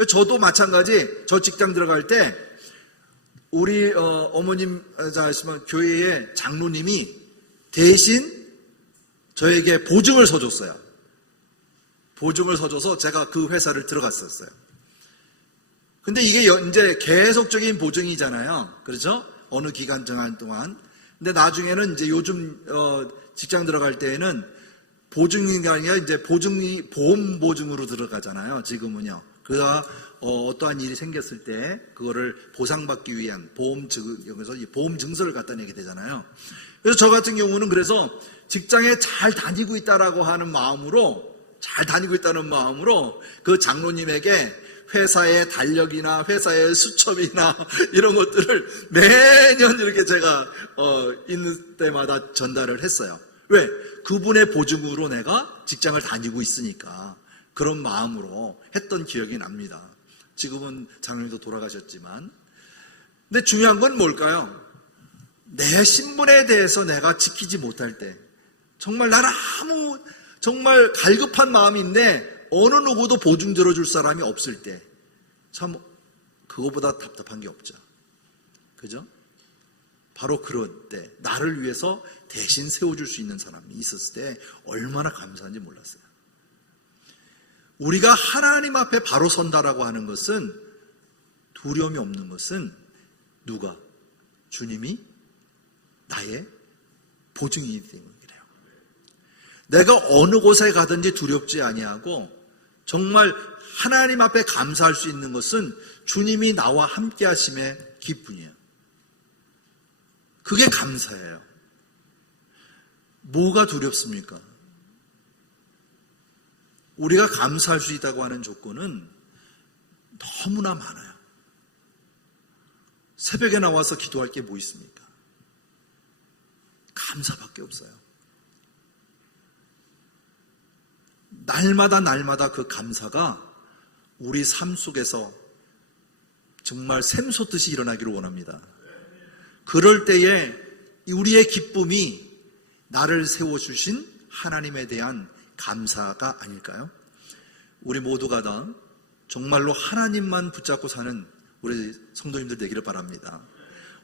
저도 마찬가지, 저 직장 들어갈 때 우리 어머님 아시면 교회의 장로님이 대신 저에게 보증을 서줬어요. 보증을 서줘서 제가 그 회사를 들어갔었어요. 근데 이게 이제 계속적인 보증이잖아요. 그렇죠? 어느 기간 정한 동안. 근데 나중에는 이제 요즘 직장 들어갈 때에는 보증이 아니라 이제 보험 보증으로 들어가잖아요. 지금은요. 그가 어떠한 일이 생겼을 때 그거를 보상받기 위한 여기서 보험 증서를 갖다 내게 되잖아요. 그래서 저 같은 경우는 그래서 직장에 잘 다니고 있다라고 하는 마음으로, 그 장로님에게 회사의 달력이나 회사의 수첩이나 이런 것들을 매년 이렇게 제가 있는 때마다 전달을 했어요. 왜? 그분의 보증으로 내가 직장을 다니고 있으니까 그런 마음으로 했던 기억이 납니다. 지금은 장로님도 돌아가셨지만. 근데 중요한 건 뭘까요? 내 신분에 대해서 내가 지키지 못할 때, 정말 나는 정말 갈급한 마음인데 어느 누구도 보증 들어줄 사람이 없을 때, 참 그거보다 답답한 게 없죠. 그죠? 바로 그럴 때 나를 위해서 대신 세워줄 수 있는 사람이 있었을 때 얼마나 감사한지 몰랐어요. 우리가 하나님 앞에 바로 선다라고 하는 것은, 두려움이 없는 것은 누가? 주님이 나의 보증이기 때문에 그래요. 내가 어느 곳에 가든지 두렵지 아니하고 정말 하나님 앞에 감사할 수 있는 것은 주님이 나와 함께 하심의 기쁨이에요. 그게 감사예요. 뭐가 두렵습니까? 우리가 감사할 수 있다고 하는 조건은 너무나 많아요. 새벽에 나와서 기도할 게 뭐 있습니까? 감사밖에 없어요. 날마다 그 감사가 우리 삶 속에서 정말 샘솟듯이 일어나기를 원합니다. 그럴 때에 우리의 기쁨이 나를 세워주신 하나님에 대한 감사가 아닐까요? 우리 모두가 다 정말로 하나님만 붙잡고 사는 우리 성도님들 되기를 바랍니다.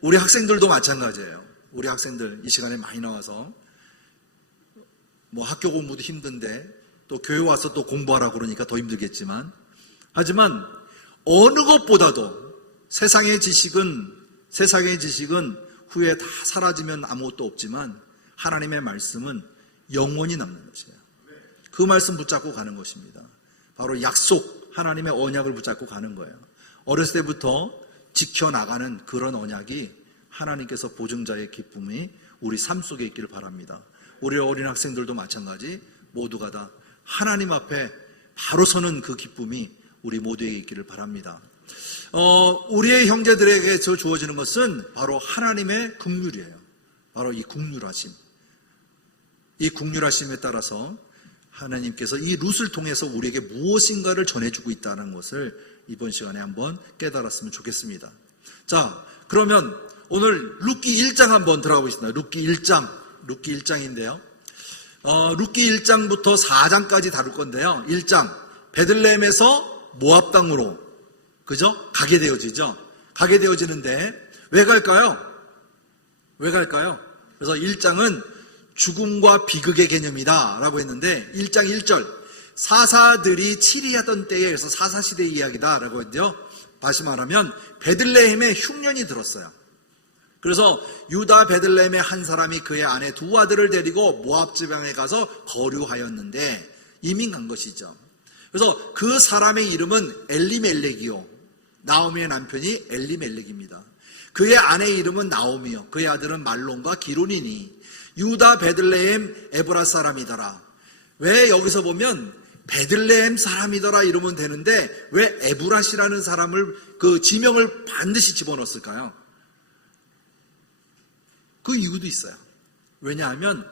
우리 학생들도 마찬가지예요. 우리 학생들 이 시간에 많이 나와서 뭐 학교 공부도 힘든데 또 교회 와서 또 공부하라고 그러니까 더 힘들겠지만, 하지만 어느 것보다도 세상의 지식은 후에 다 사라지면 아무것도 없지만 하나님의 말씀은 영원히 남는 것이에요. 그 말씀 붙잡고 가는 것입니다. 바로 약속, 하나님의 언약을 붙잡고 가는 거예요. 어렸을 때부터 지켜나가는 그런 언약이 하나님께서 보증자의 기쁨이 우리 삶 속에 있기를 바랍니다. 우리 어린 학생들도 마찬가지, 모두가 다 하나님 앞에 바로 서는 그 기쁨이 우리 모두에게 있기를 바랍니다. 우리의 형제들에게 주어지는 것은 바로 하나님의 긍휼이에요. 바로 이 긍휼하심. 이 긍휼하심에 따라서 하나님께서 이 룻을 통해서 우리에게 무엇인가를 전해주고 있다는 것을 이번 시간에 한번 깨달았으면 좋겠습니다. 자, 그러면 오늘 룻기 1장 한번 들어가 보겠습니다. 룻기 1장인데요. 룻기 1장부터 4장까지 다룰 건데요. 1장, 베들레헴에서 모압 땅으로, 그죠? 가게 되어지죠. 가게 되어지는데 왜 갈까요? 그래서 1장은 죽음과 비극의 개념이다 라고 했는데, 1장 1절, 사사들이 치리하던 때에, 그래서 사사시대 이야기다 라고 했는데요. 다시 말하면 베들레헴에 흉년이 들었어요. 그래서 유다 베들레헴의 한 사람이 그의 아내 두 아들을 데리고 모압 지방에 가서 거류하였는데, 이민 간 것이죠. 그래서 그 사람의 이름은 엘리멜렉이요. 나오미의 남편이 엘리멜렉입니다. 그의 아내의 이름은 나오미요. 그의 아들은 말론과 기론이니 유다 베들레헴 에브라 사람이더라. 왜 여기서 보면 베들레헴 사람이더라 이러면 되는데 왜 에브라시라는 사람을 그 지명을 반드시 집어넣었을까요? 그 이유도 있어요. 왜냐하면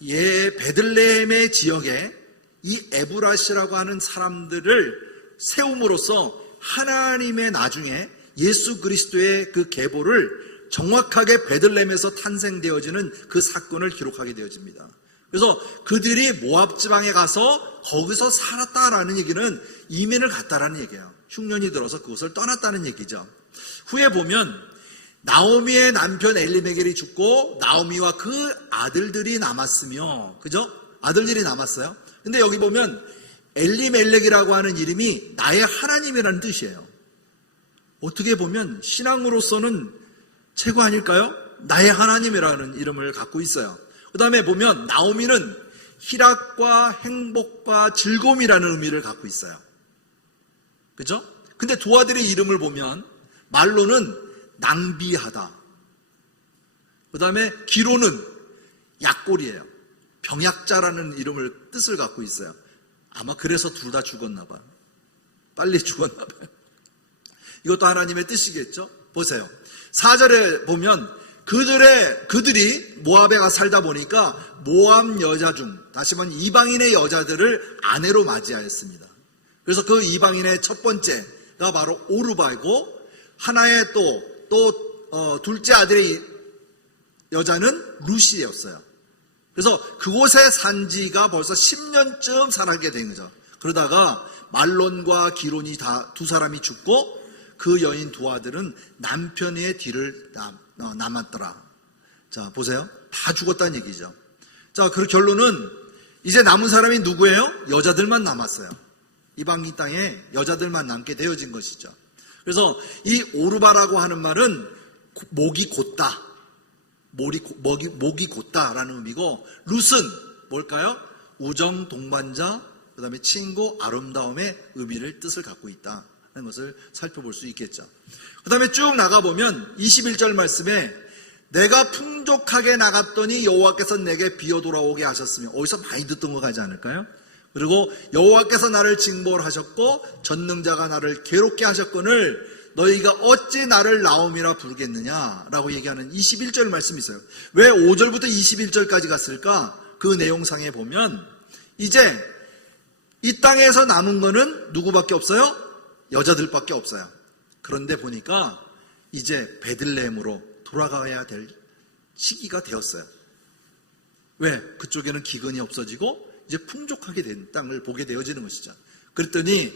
베들레헴의 지역에 이 에브라시라고 하는 사람들을 세움으로써 하나님의 나중에 예수 그리스도의 그 계보를 정확하게 베들레헴에서 탄생되어지는 그 사건을 기록하게 되어집니다. 그래서 그들이 모압 지방에 가서 거기서 살았다라는 얘기는 이민을 갔다라는 얘기예요. 흉년이 들어서 그곳을 떠났다는 얘기죠. 후에 보면 나오미의 남편 엘리멜렉이 죽고 나오미와 그 아들들이 남았으며, 그죠? 아들들이 남았어요. 근데 여기 보면 엘리멜렉이라고 하는 이름이 나의 하나님이라는 뜻이에요. 어떻게 보면 신앙으로서는 최고 아닐까요? 나의 하나님이라는 이름을 갖고 있어요. 그 다음에 보면 나오미는 희락과 행복과 즐거움이라는 의미를 갖고 있어요. 그죠? 근데 두 아들의 이름을 보면 말로는 낭비하다. 그 다음에 기로는 약골이에요. 병약자라는 이름을 뜻을 갖고 있어요. 아마 그래서 둘 다 죽었나 봐요. 빨리 죽었나 봐요. 이것도 하나님의 뜻이겠죠? 보세요. 4절에 보면 그들이 모압에 가 살다 보니까 모압 여자 중, 다시 말하면 이방인의 여자들을 아내로 맞이하였습니다. 그래서 그 이방인의 첫 번째가 바로 오르바이고, 하나의 둘째 아들의 여자는 루시였어요. 그래서 그곳에 산 지가 벌써 10년쯤 살게 된 거죠. 그러다가 말론과 기론이 다 두 사람이 죽고 그 여인 두 아들은 남편의 뒤를 남았더라. 자, 보세요. 다 죽었다는 얘기죠. 자, 그 결론은 이제 남은 사람이 누구예요? 여자들만 남았어요. 이방인 땅에 여자들만 남게 되어진 것이죠. 그래서 이 오르바라고 하는 말은 목이 곧다. 목이 곧다라는 의미고, 룻은 뭘까요? 우정, 동반자, 그 다음에 친구, 아름다움의 의미를 뜻을 갖고 있다 하는 것을 살펴볼 수 있겠죠. 그 다음에 쭉 나가보면 21절 말씀에 내가 풍족하게 나갔더니 여호와께서 내게 비어 돌아오게 하셨으며, 어디서 많이 듣던 거 가지 않을까요? 그리고 여호와께서 나를 징벌하셨고 전능자가 나를 괴롭게 하셨거늘 너희가 어찌 나를 나옴이라 부르겠느냐라고 얘기하는 21절 말씀이 있어요. 왜 5절부터 21절까지 갔을까? 그 내용상에 보면 이제 이 땅에서 남은 거는 누구밖에 없어요? 여자들밖에 없어요. 그런데 보니까 이제 베들레헴으로 돌아가야 될 시기가 되었어요. 왜? 그쪽에는 기근이 없어지고 이제 풍족하게 된 땅을 보게 되어지는 것이죠. 그랬더니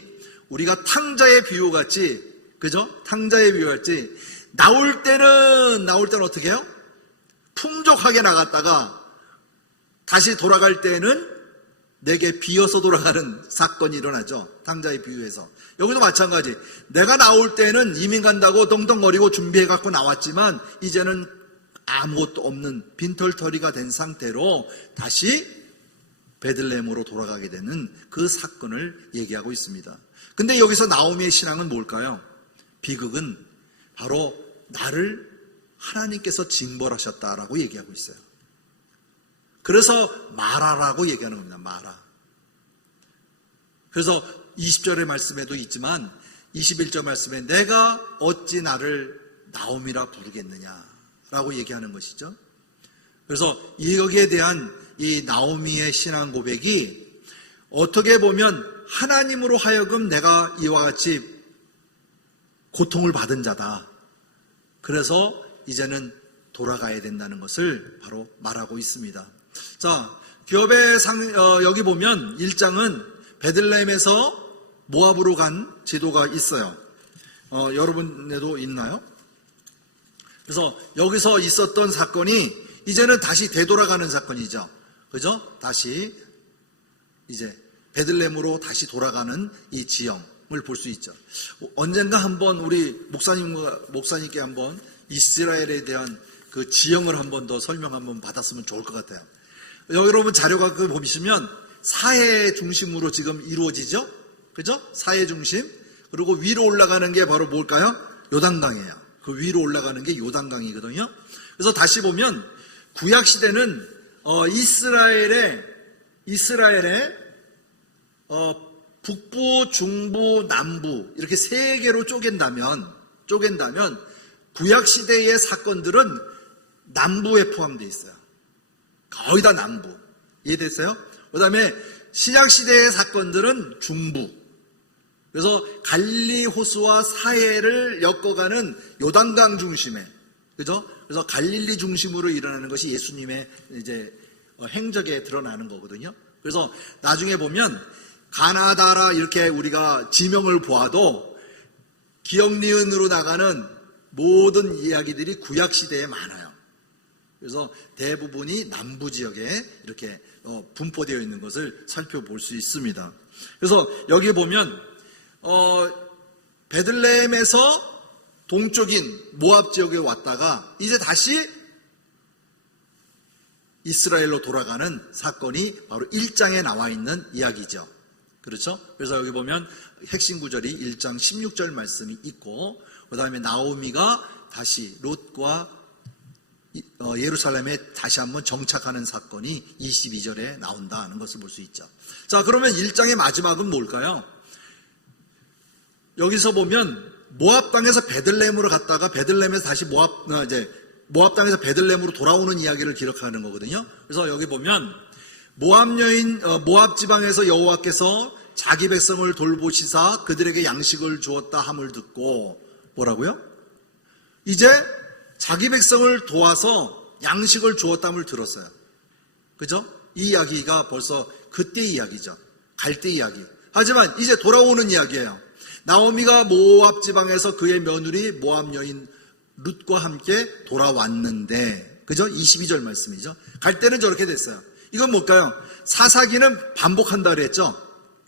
우리가 탕자의 비유같이, 그죠? 탕자의 비유같이 나올 때는 어떻게 해요? 풍족하게 나갔다가 다시 돌아갈 때는 내게 비어서 돌아가는 사건이 일어나죠. 탕자의 비유에서. 여기도 마찬가지. 내가 나올 때는 이민 간다고 덩덩거리고 준비해갖고 나왔지만 이제는 아무것도 없는 빈털터리가 된 상태로 다시 베들레헴으로 돌아가게 되는 그 사건을 얘기하고 있습니다. 근데 여기서 나오미의 신앙은 뭘까요? 비극은 바로 나를 하나님께서 징벌하셨다라고 얘기하고 있어요. 그래서 마라라고 얘기하는 겁니다. 마라. 그래서 20절의 말씀에도 있지만 21절 말씀에 내가 어찌 나를 나옴이라 부르겠느냐라고 얘기하는 것이죠. 그래서 여기에 대한 이 나오미의 신앙 고백이 어떻게 보면 하나님으로 하여금 내가 이와 같이 고통을 받은 자다. 그래서 이제는 돌아가야 된다는 것을 바로 말하고 있습니다. 자, 기업의 여기 보면 1장은 베들레헴에서 모압으로 간 지도가 있어요. 여러분에도 있나요? 그래서 여기서 있었던 사건이 이제는 다시 되돌아가는 사건이죠. 그죠? 다시 이제 베들레헴으로 다시 돌아가는 이 지형을 볼 수 있죠. 언젠가 한번 우리 목사님께 한번 이스라엘에 대한 그 지형을 한번 더 설명 한번 받았으면 좋을 것 같아요. 여러분 자료가 보시면 사해 중심으로 지금 이루어지죠? 그죠? 사해 중심. 그리고 위로 올라가는 게 바로 뭘까요? 요단강이에요. 그 위로 올라가는 게 요단강이거든요. 그래서 다시 보면 구약시대는 이스라엘의 북부, 중부, 남부 이렇게 세 개로 쪼갠다면 구약시대의 사건들은 남부에 포함되어 있어요. 거의 다 남부. 이해됐어요? 그 다음에 신약시대의 사건들은 중부. 그래서 갈릴리 호수와 사해를 엮어가는 요단강 중심에, 그죠? 그래서 갈릴리 중심으로 일어나는 것이 예수님의 이제 행적에 드러나는 거거든요. 그래서 나중에 보면 가나다라 이렇게 우리가 지명을 보아도 기억 니은으로 나가는 모든 이야기들이 구약 시대에 많아요. 그래서 대부분이 남부 지역에 이렇게 분포되어 있는 것을 살펴볼 수 있습니다. 그래서 여기 보면 베들레헴에서 동쪽인 모압 지역에 왔다가 이제 다시 이스라엘로 돌아가는 사건이 바로 1장에 나와 있는 이야기죠. 그렇죠? 그래서 여기 보면 핵심 구절이 1장 16절 말씀이 있고, 그 다음에 나오미가 다시 롯과 예루살렘에 다시 한번 정착하는 사건이 22절에 나온다는 것을 볼 수 있죠. 자, 그러면 1장의 마지막은 뭘까요? 여기서 보면 모압 땅에서 베들레헴으로 갔다가 베들레헴에서 다시 모압 땅에서 베들레헴으로 돌아오는 이야기를 기록하는 거거든요. 그래서 여기 보면 모압 지방에서 여호와께서 자기 백성을 돌보시사 그들에게 양식을 주었다 함을 듣고, 뭐라고요? 이제 자기 백성을 도와서 양식을 주었다함을 들었어요. 그죠? 이 이야기가 벌써 그때 이야기죠. 갈 때 이야기. 하지만 이제 돌아오는 이야기예요. 나오미가 모압 지방에서 그의 며느리 모압 여인 룻과 함께 돌아왔는데, 그죠? 22절 말씀이죠. 갈 때는 저렇게 됐어요. 이건 뭘까요? 사사기는 반복한다 그랬죠?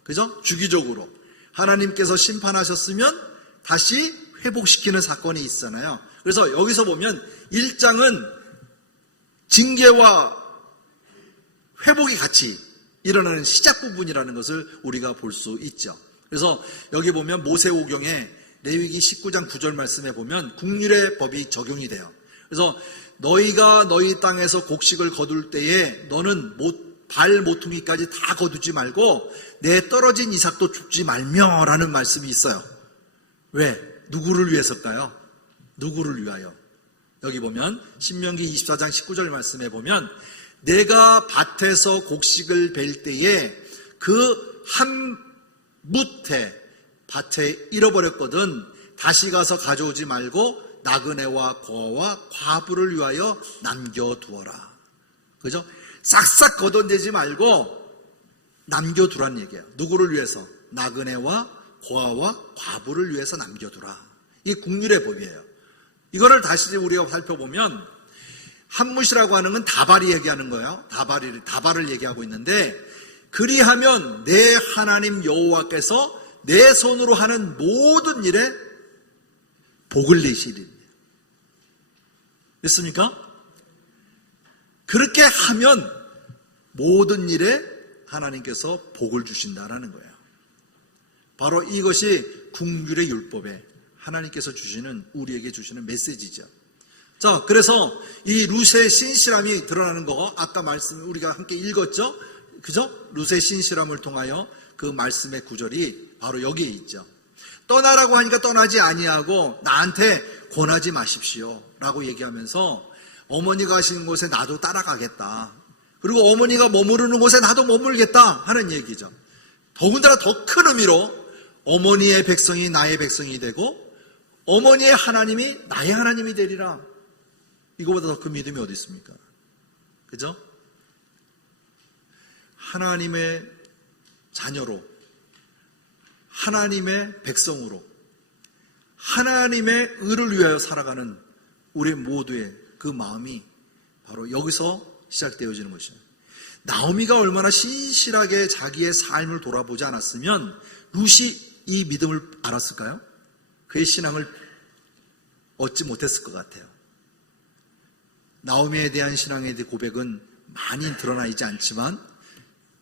그죠? 주기적으로. 하나님께서 심판하셨으면 다시 회복시키는 사건이 있잖아요. 그래서 여기서 보면 1장은 징계와 회복이 같이 일어나는 시작 부분이라는 것을 우리가 볼 수 있죠. 그래서 여기 보면 모세오경에 레위기 19장 9절 말씀에 보면 국률의 법이 적용이 돼요. 그래서 너희가 너희 땅에서 곡식을 거둘 때에 너는 발 모퉁이까지 다 거두지 말고 내 떨어진 이삭도 줍지 말며 라는 말씀이 있어요. 왜? 누구를 위해서일까요? 누구를 위하여? 여기 보면 신명기 24장 19절 말씀에 보면 내가 밭에서 곡식을 벨 때에 그 한 무태 밭에 잃어버렸거든 다시 가서 가져오지 말고 나그네와 고아와 과부를 위하여 남겨두어라. 그죠? 싹싹 걷어내지 말고 남겨두란 얘기예요. 누구를 위해서? 나그네와 고아와 과부를 위해서 남겨두라. 이게 국률의 법이에요. 이거를 다시 우리가 살펴보면 한무시라고 하는 건 다발이 얘기하는 거예요. 다발을 얘기하고 있는데, 그리하면 내 하나님 여호와께서 내 손으로 하는 모든 일에 복을 내시리니. 됐습니까? 그렇게 하면 모든 일에 하나님께서 복을 주신다라는 거예요. 바로 이것이 국률의 율법에 하나님께서 주시는, 우리에게 주시는 메시지죠. 자, 그래서 이 룻의 신실함이 드러나는 거, 아까 우리가 함께 읽었죠? 그죠? 룻의 신실함을 통하여 그 말씀의 구절이 바로 여기에 있죠. 떠나라고 하니까 떠나지 아니하고 나한테 권하지 마십시오 라고 얘기하면서 어머니가 가시는 곳에 나도 따라가겠다. 그리고 어머니가 머무르는 곳에 나도 머물겠다 하는 얘기죠. 더군다나 더 큰 의미로 어머니의 백성이 나의 백성이 되고 어머니의 하나님이 나의 하나님이 되리라. 이거보다 더 큰 믿음이 어디 있습니까? 그죠? 하나님의 자녀로, 하나님의 백성으로, 하나님의 의를 위하여 살아가는 우리 모두의 그 마음이 바로 여기서 시작되어지는 것이에요. 나오미가 얼마나 신실하게 자기의 삶을 돌아보지 않았으면 룻이 이 믿음을 알았을까요? 그의 신앙을 얻지 못했을 것 같아요. 나오미에 대한 신앙에 대한 고백은 많이 드러나 있지 않지만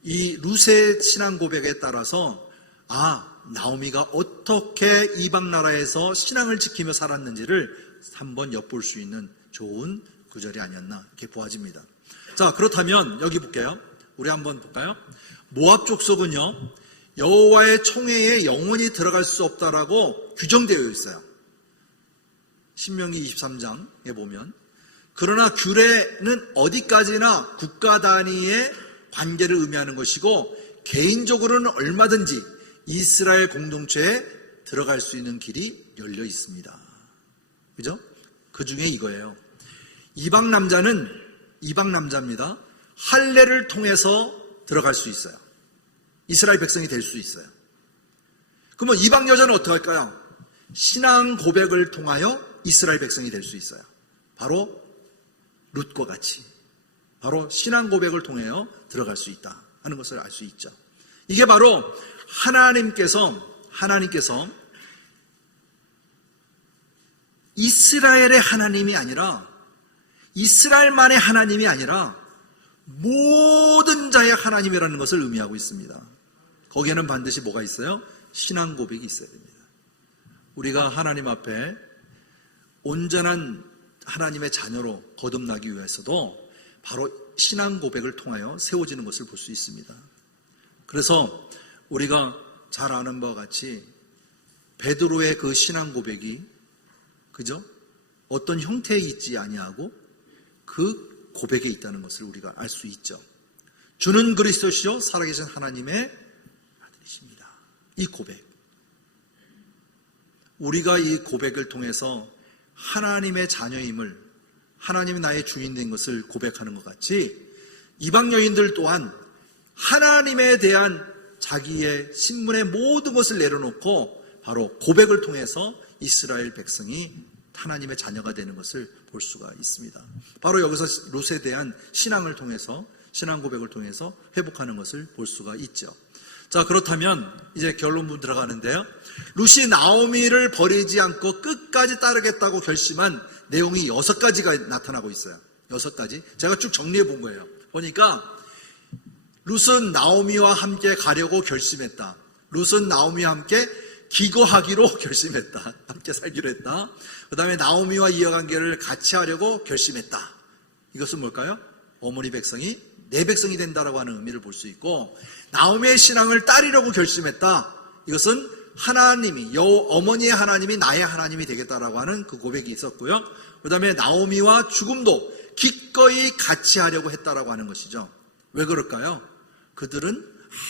이 룻의 신앙 고백에 따라서 나오미가 어떻게 이방 나라에서 신앙을 지키며 살았는지를 한번 엿볼 수 있는 좋은 구절이 아니었나 이렇게 보아집니다. 자, 그렇다면 여기 볼게요. 우리 한번 볼까요? 모압 족속은요, 여호와의 총회에 영원히 들어갈 수 없다라고 규정되어 있어요. 신명기 23장에 보면. 그러나 규례는 어디까지나 국가 단위의 관계를 의미하는 것이고, 개인적으로는 얼마든지 이스라엘 공동체에 들어갈 수 있는 길이 열려 있습니다. 그죠? 그 중에 이거예요. 이방 남자입니다. 할례를 통해서 들어갈 수 있어요. 이스라엘 백성이 될 수 있어요. 그러면 이방 여자는 어떻게 할까요? 신앙 고백을 통하여 이스라엘 백성이 될 수 있어요. 바로 룻과 같이 바로 신앙 고백을 통하여 들어갈 수 있다 하는 것을 알 수 있죠. 이게 바로 하나님께서 이스라엘의 하나님이 아니라, 이스라엘만의 하나님이 아니라 모든 자의 하나님이라는 것을 의미하고 있습니다. 거기에는 반드시 뭐가 있어요? 신앙 고백이 있어야 됩니다. 우리가 하나님 앞에 온전한 하나님의 자녀로 거듭나기 위해서도 바로 신앙 고백을 통하여 세워지는 것을 볼 수 있습니다. 그래서 우리가 잘 아는 바와 같이 베드로의 그 신앙 고백이, 그죠? 어떤 형태에 있지 아니하고 그 고백에 있다는 것을 우리가 알 수 있죠. 주는 그리스도시요 살아계신 하나님의 아들이십니다. 이 고백, 우리가 이 고백을 통해서 하나님의 자녀임을, 하나님이 나의 주인된 것을 고백하는 것 같이 이방 여인들 또한 하나님에 대한 자기의 신분의 모든 것을 내려놓고 바로 고백을 통해서 이스라엘 백성이 하나님의 자녀가 되는 것을 볼 수가 있습니다. 바로 여기서 룻에 대한 신앙을 통해서, 신앙 고백을 통해서 회복하는 것을 볼 수가 있죠. 자, 그렇다면 이제 결론부 들어가는데요. 룻이 나오미를 버리지 않고 끝까지 따르겠다고 결심한 내용이 6가지가 나타나고 있어요. 6가지. 제가 쭉 정리해 본 거예요. 보니까 룻은 나오미와 함께 가려고 결심했다. 룻은 나오미와 함께 기거하기로 결심했다. 함께 살기로 했다. 그 다음에 나오미와 이해관계를 같이 하려고 결심했다. 이것은 뭘까요? 어머니 백성이 내 백성이 된다라고 하는 의미를 볼 수 있고, 나오미의 신앙을 따르려고 결심했다. 이것은 하나님이, 어머니의 하나님이 나의 하나님이 되겠다라고 하는 그 고백이 있었고요. 그 다음에 나오미와 죽음도 기꺼이 같이 하려고 했다라고 하는 것이죠. 왜 그럴까요? 그들은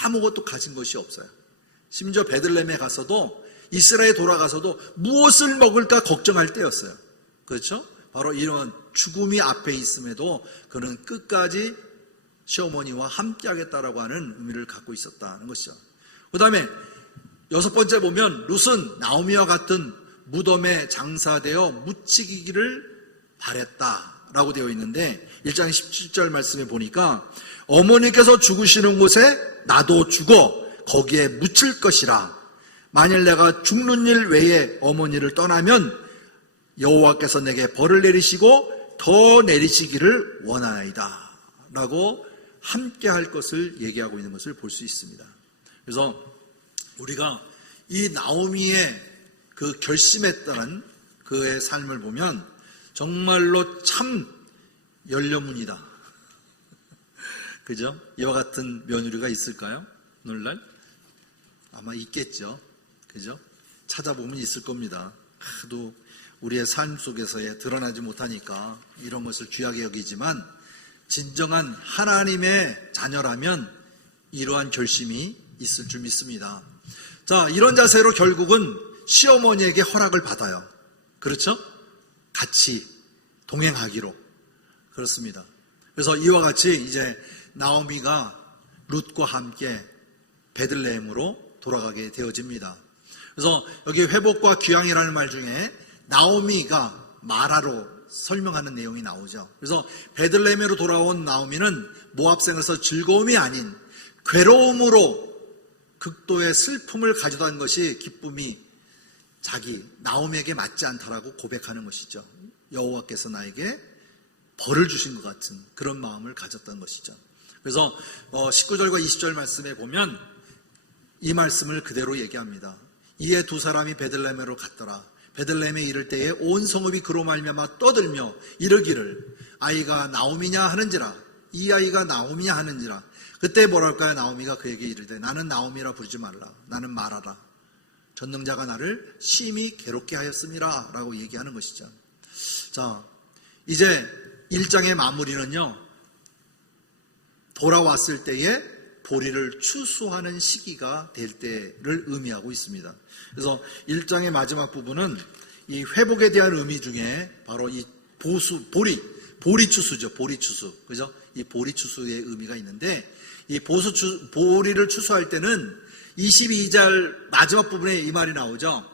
아무것도 가진 것이 없어요. 심지어 베들레헴에 가서도, 이스라엘에 돌아가서도 무엇을 먹을까 걱정할 때였어요. 그렇죠? 바로 이런 죽음이 앞에 있음에도 그는 끝까지 시어머니와 함께 하겠다라고 하는 의미를 갖고 있었다는 것이죠. 그 다음에 6번째 보면 룻은 나오미와 같은 무덤에 장사되어 묻히기를 바랬다라고 되어 있는데, 1장 17절 말씀에 보니까 어머니께서 죽으시는 곳에 나도 죽어 거기에 묻힐 것이라. 만일 내가 죽는 일 외에 어머니를 떠나면 여호와께서 내게 벌을 내리시고 더 내리시기를 원하나이다 라고 함께 할 것을 얘기하고 있는 것을 볼 수 있습니다. 그래서 우리가 이 나오미의 그 결심했다는 그의 삶을 보면 정말로 참 열려문이다. 그죠? 이와 같은 며느리가 있을까요? 오늘날? 아마 있겠죠. 그죠? 찾아보면 있을 겁니다. 하도 우리의 삶 속에서에 드러나지 못하니까 이런 것을 귀하게 여기지만, 진정한 하나님의 자녀라면 이러한 결심이 있을 줄 믿습니다. 자, 이런 자세로 결국은 시어머니에게 허락을 받아요. 그렇죠? 같이 동행하기로. 그렇습니다. 그래서 이와 같이 이제 나오미가 룻과 함께 베들레헴으로 돌아가게 되어집니다. 그래서 여기 회복과 귀향이라는 말 중에 나오미가 마라로 설명하는 내용이 나오죠. 그래서 베들레헴으로 돌아온 나오미는 모압생에서 즐거움이 아닌 괴로움으로 극도의 슬픔을 가져다 온 것이 기쁨이 자기 나오미에게 맞지 않다라고 고백하는 것이죠. 여호와께서 나에게 벌을 주신 것 같은 그런 마음을 가졌던 것이죠. 그래서 19절과 20절 말씀에 보면 이 말씀을 그대로 얘기합니다. 이에 두 사람이 베들레헴으로 갔더라. 베들레헴에 이를 때에 온 성읍이 그로 말미암아 떠들며 이르기를 아이가 나오미냐 하는지라. 이 아이가 나오미냐 하는지라. 그때 뭐랄까요? 나오미가 그에게 이르되 나는 나오미라 부르지 말라. 나는 마라라. 전능자가 나를 심히 괴롭게 하였음이라 라고 얘기하는 것이죠. 자, 이제 1장의 마무리는요, 돌아왔을 때에 보리를 추수하는 시기가 될 때를 의미하고 있습니다. 그래서 1장의 마지막 부분은 이 회복에 대한 의미 중에 바로 이 보리 추수죠. 보리 추수. 그죠? 이 보리 추수의 의미가 있는데, 이 보리를 추수할 때는 22절 마지막 부분에 이 말이 나오죠.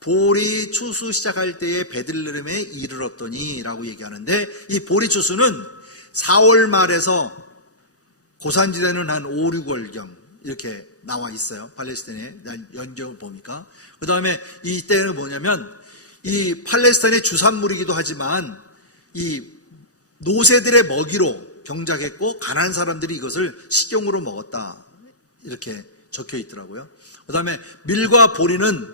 보리 추수 시작할 때에 베들레헴에 이르렀더니 라고 얘기하는데, 이 보리 추수는 4월 말에서 고산지대는 한 5, 6월경 이렇게 나와 있어요. 팔레스타인의 연경을 보니까. 그 다음에 이때는 뭐냐면 이 팔레스타인의 주산물이기도 하지만 이 노새들의 먹이로 경작했고 가난한 사람들이 이것을 식용으로 먹었다. 이렇게 적혀 있더라고요. 그 다음에 밀과 보리는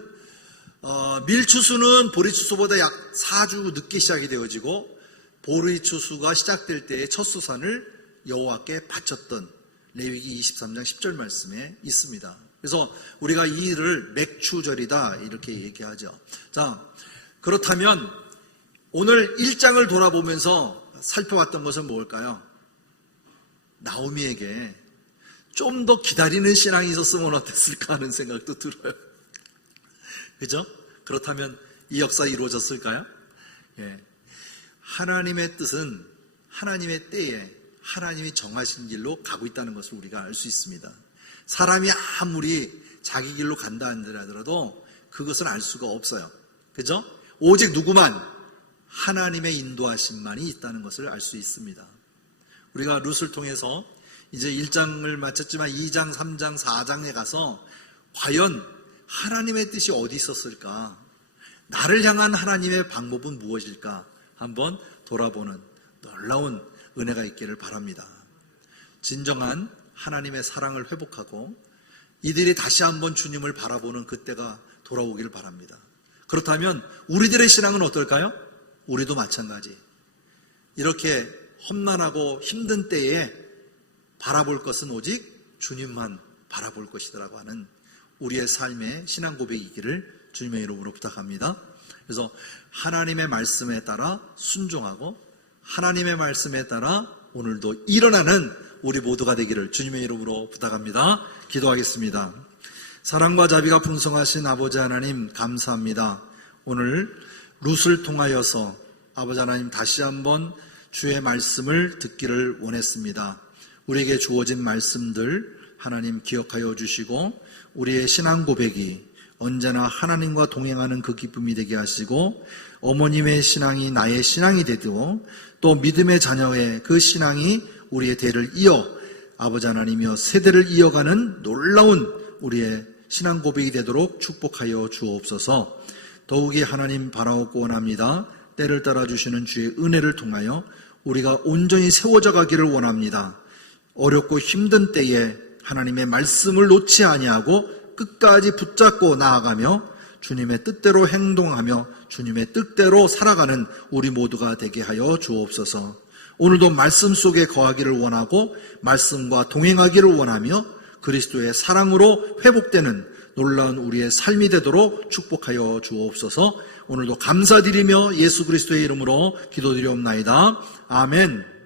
밀추수는 보리추수보다 약 4주 늦게 시작이 되어지고 보리추수가 시작될 때의 첫 수산을 여호와께 바쳤던 레위기 23장 10절 말씀에 있습니다. 그래서 우리가 이 일을 맥추절이다 이렇게 얘기하죠. 자, 그렇다면 오늘 1장을 돌아보면서 살펴봤던 것은 뭘까요? 나오미에게 좀 더 기다리는 신앙이 있었으면 어땠을까 하는 생각도 들어요. 그죠? 그렇다면 이 역사 이루어졌을까요? 예. 하나님의 뜻은 하나님의 때에 하나님이 정하신 길로 가고 있다는 것을 우리가 알 수 있습니다. 사람이 아무리 자기 길로 간다 하더라도 그것은 알 수가 없어요. 그죠? 오직 누구만? 하나님의 인도하심만이 있다는 것을 알 수 있습니다. 우리가 룻을 통해서 이제 1장을 마쳤지만 2장, 3장, 4장에 가서 과연 하나님의 뜻이 어디 있었을까? 나를 향한 하나님의 방법은 무엇일까? 한번 돌아보는 놀라운 은혜가 있기를 바랍니다. 진정한 하나님의 사랑을 회복하고 이들이 다시 한번 주님을 바라보는 그때가 돌아오기를 바랍니다. 그렇다면 우리들의 신앙은 어떨까요? 우리도 마찬가지. 이렇게 험난하고 힘든 때에 바라볼 것은 오직 주님만 바라볼 것이라고 하는 우리의 삶의 신앙 고백이기를 주님의 이름으로 부탁합니다. 그래서 하나님의 말씀에 따라 순종하고 하나님의 말씀에 따라 오늘도 일어나는 우리 모두가 되기를 주님의 이름으로 부탁합니다. 기도하겠습니다. 사랑과 자비가 풍성하신 아버지 하나님 감사합니다. 오늘 룻을 통하여서 아버지 하나님 다시 한번 주의 말씀을 듣기를 원했습니다. 우리에게 주어진 말씀들 하나님 기억하여 주시고 우리의 신앙 고백이 언제나 하나님과 동행하는 그 기쁨이 되게 하시고 어머님의 신앙이 나의 신앙이 되고 또 믿음의 자녀의 그 신앙이 우리의 대를 이어 아버지 하나님이여 세대를 이어가는 놀라운 우리의 신앙 고백이 되도록 축복하여 주옵소서. 더욱이 하나님 바라옵고 원합니다. 때를 따라 주시는 주의 은혜를 통하여 우리가 온전히 세워져 가기를 원합니다. 어렵고 힘든 때에 하나님의 말씀을 놓지 아니하고 끝까지 붙잡고 나아가며 주님의 뜻대로 행동하며 주님의 뜻대로 살아가는 우리 모두가 되게 하여 주옵소서. 오늘도 말씀 속에 거하기를 원하고 말씀과 동행하기를 원하며 그리스도의 사랑으로 회복되는 놀라운 우리의 삶이 되도록 축복하여 주옵소서. 오늘도 감사드리며 예수 그리스도의 이름으로 기도드리옵나이다. 아멘.